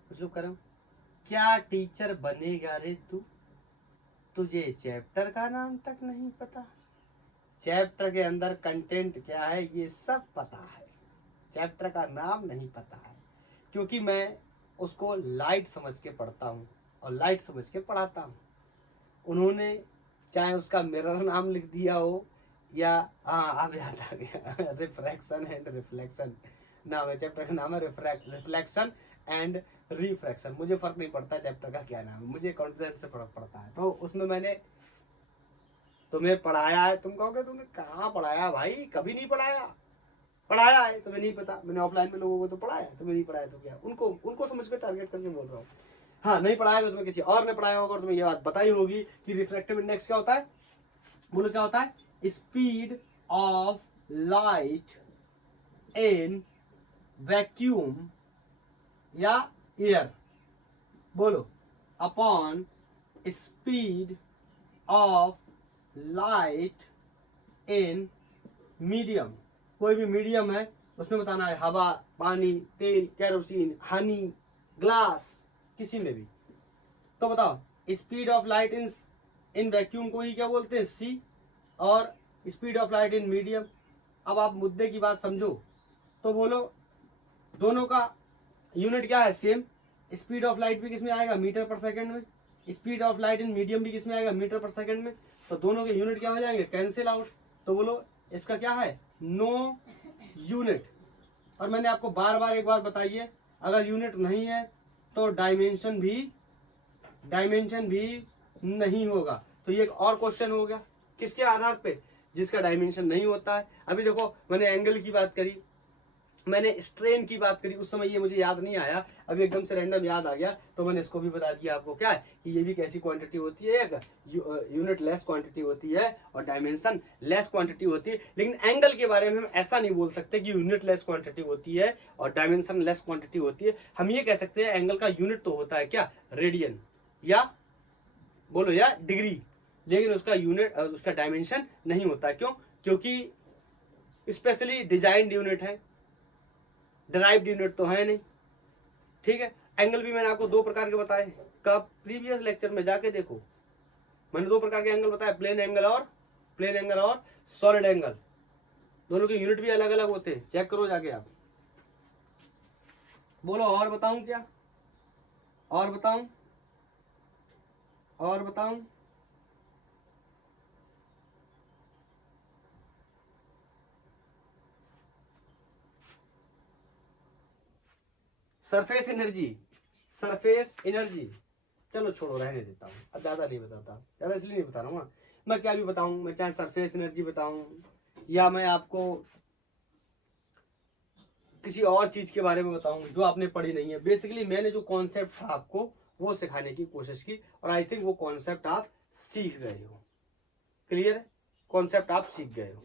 कुछ लोग करो, क्या टीचर बनेगा रे तू, तुझे चैप्टर का नाम तक नहीं पता, चैप्टर के अंदर कंटेंट क्या है ये सब पता है, चैप्टर का नाम नहीं पता है, क्योंकि मैं उसको लाइट समझ के पढ़ता हूँ और लाइट समझ के पढ़ाता हूँ। उन्होंने चाहे उसका मिरर नाम लिख दिया हो या, हाँ अब याद आ गया, रिफ्रैक्शन एंड रिफ्लेक्शन नाम है चैप्टर का, नाम है रिफ्लेक्शन एंड रिफ्रैक्शन। मुझे फर्क नहीं पड़ता चैप्टर का क्या नाम है, मुझे कॉन्सेप्ट से फर्क पड़ता है। तो उसमें मैंने तुम्हें पढ़ाया है, तुम कहोगे तुमने कहाँ पढ़ाया भाई, कभी नहीं पढ़ाया, पढ़ाया है तुम्हें नहीं पता, मैंने ऑफलाइन में लोगों को तो पढ़ाया है, तुम्हें नहीं पढ़ाया तो क्या, उनको समझ के टारगेट करके बोल रहा हूँ। हाँ नहीं पढ़ाया तो तुम्हें किसी और ने पढ़ाया होगा और तुम्हें ये बात बताई होगी कि रिफ्रैक्टिव इंडेक्स क्या होता है, बोलो क्या होता है, speed of light in vacuum या एयर, बोलो upon speed of light in medium. कोई भी मीडियम है उसमें बताना है, हवा, पानी, तेल, केरोसिन, हनी, ग्लास, किसी में भी। तो बताओ speed of light in vacuum को ही क्या बोलते हैं, सी, और speed of light in medium. अब आप मुद्दे की बात समझो तो बोलो दोनों का यूनिट क्या है, सेम। स्पीड ऑफ लाइट भी किस में आएगा, मीटर पर सेकंड में, speed of light in medium भी किस में आएगा, मीटर पर सेकंड में। तो दोनों के यूनिट क्या हो जाएंगे, कैंसिल आउट। तो बोलो इसका क्या है, नो यूनिट। और मैंने आपको बार बार एक बात बताई है, अगर यूनिट नहीं है तो डायमेंशन भी नहीं होगा। तो ये एक और क्वेश्चन हो गया, किसके आधार पे, जिसका डायमेंशन नहीं होता है। अभी देखो मैंने एंगल की बात करी, मैंने स्ट्रेन की बात करी, उस समय ये मुझे याद नहीं आया, अभी एकदम से रैंडम याद आ गया तो मैंने इसको भी बता दिया आपको, क्या है कि ये भी कैसी क्वांटिटी होती है, एक यूनिट लेस क्वांटिटी होती है और डायमेंशन लेस क्वांटिटी होती है। लेकिन एंगल के बारे में हम ऐसा नहीं बोल सकते कि यूनिट लेस क्वांटिटी होती है और डायमेंशन लेस क्वांटिटी होती है। हम ये कह सकते हैं एंगल का यूनिट तो होता है क्या, रेडियन या बोलो या डिग्री, लेकिन उसका यूनिट, उसका डायमेंशन नहीं होता है। क्यों, क्योंकि स्पेशली डिजाइंड यूनिट है, डिराइव्ड यूनिट तो है नहीं। ठीक है, एंगल भी मैंने आपको 2 प्रकार के बताए, कब, प्रीवियस लेक्चर में जाके देखो, मैंने 2 प्रकार के एंगल बताया, प्लेन एंगल और सॉलिड एंगल। दोनों के यूनिट भी अलग अलग होते हैं, चेक करो जाके आप। बोलो और बताऊं क्या, और बताऊं, और बताऊं, सरफेस एनर्जी, सरफेस एनर्जी, चलो छोड़ो रहने देता हूँ, अब ज्यादा नहीं बताता, ज्यादा इसलिए नहीं बता रहा हूँ। मैं क्या भी बताऊं, मैं चाहे सरफेस एनर्जी बताऊं या मैं आपको किसी और चीज के बारे में बताऊं जो आपने पढ़ी नहीं है, बेसिकली मैंने जो कॉन्सेप्ट था आपको वो सिखाने की कोशिश की, और आई थिंक वो कॉन्सेप्ट आप सीख गए हो। क्लियर है, कॉन्सेप्ट आप सीख गए हो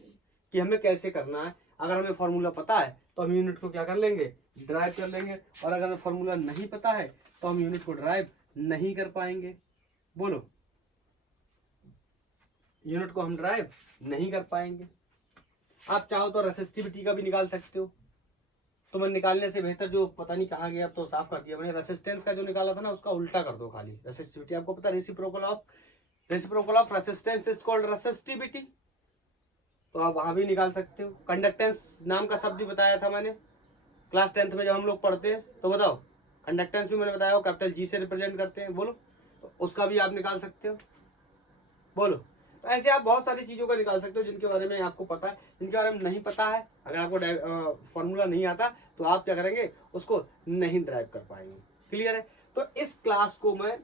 कि हमें कैसे करना है। अगर हमें फॉर्मूला पता है तो हम यूनिट को क्या कर लेंगे, ड्राइव कर लेंगे, और अगर हमें फॉर्मूला नहीं पता है तो हम यूनिट को ड्राइव नहीं कर पाएंगे। बोलो, यूनिट को हम ड्राइव नहीं कर पाएंगे। आप चाहो तो रेसिस्टिविटी का भी निकाल सकते हो, तो मैं निकालने से बेहतर, जो पता नहीं कहाँ गया, अब तो साफ कर दिया मैंने, रेसिस्टेंस का जो निकाला था ना उसका उल्टा कर दो खाली, रेसिस्टिविटी आपको पता, reciprocal of resistance is called resistivity, तो आप वहां भी निकाल सकते हो। कंडक्टेंस नाम का शब्द भी बताया था मैंने क्लास 10th में जब हम लोग पढ़ते हैं, तो बताओ कंडक्टेंस भी मैंने बताया हो कैपिटल जी से रिप्रेजेंट करते हैं, बोलो, तो उसका भी आप निकाल सकते हो, बोलो। तो ऐसे आप बहुत सारी चीजों का निकाल सकते हो जिनके बारे में आपको पता है, जिनके बारे में नहीं पता है, अगर आपको फॉर्मूला नहीं आता तो आप क्या करेंगे, उसको नहीं ड्राइव कर पाएंगे। क्लियर है, तो इस क्लास को मैं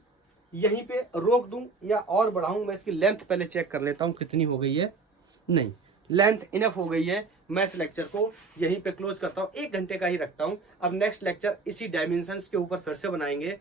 यहीं पे रोक दूं या और बढ़ाऊं, मैं इसकी लेंथ पहले चेक कर लेता हूं कितनी हो गई है। नहीं, लेंथ इनफ हो गई है, मैं इस लेक्चर को यहीं पे क्लोज करता हूं, 1 घंटे का ही रखता हूं। अब नेक्स्ट लेक्चर इसी डायमेंशंस के ऊपर फिर से बनाएंगे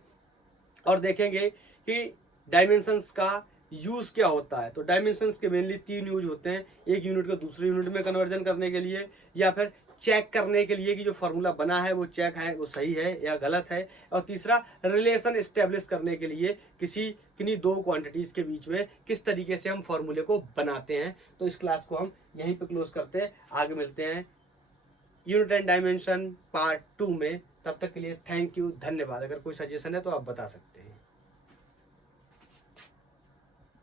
और देखेंगे कि डायमेंशंस का यूज क्या होता है। तो डायमेंशंस के मेनली 3 यूज होते हैं, एक यूनिट को दूसरे यूनिट में कन्वर्जन करने के लिए, या फिर चेक करने के लिए कि जो फॉर्मूला बना है वो चेक है, वो सही है या गलत है, और तीसरा रिलेशन एस्टेब्लिश करने के लिए किन्हीं 2 क्वांटिटीज के बीच में किस तरीके से हम फॉर्मूले को बनाते हैं। तो इस क्लास को हम यहीं पे क्लोज करते हैं, आगे मिलते हैं यूनिट एंड डायमेंशन पार्ट 2 में। तब तक के लिए थैंक यू, धन्यवाद। अगर कोई सजेशन है तो आप बता सकते हैं।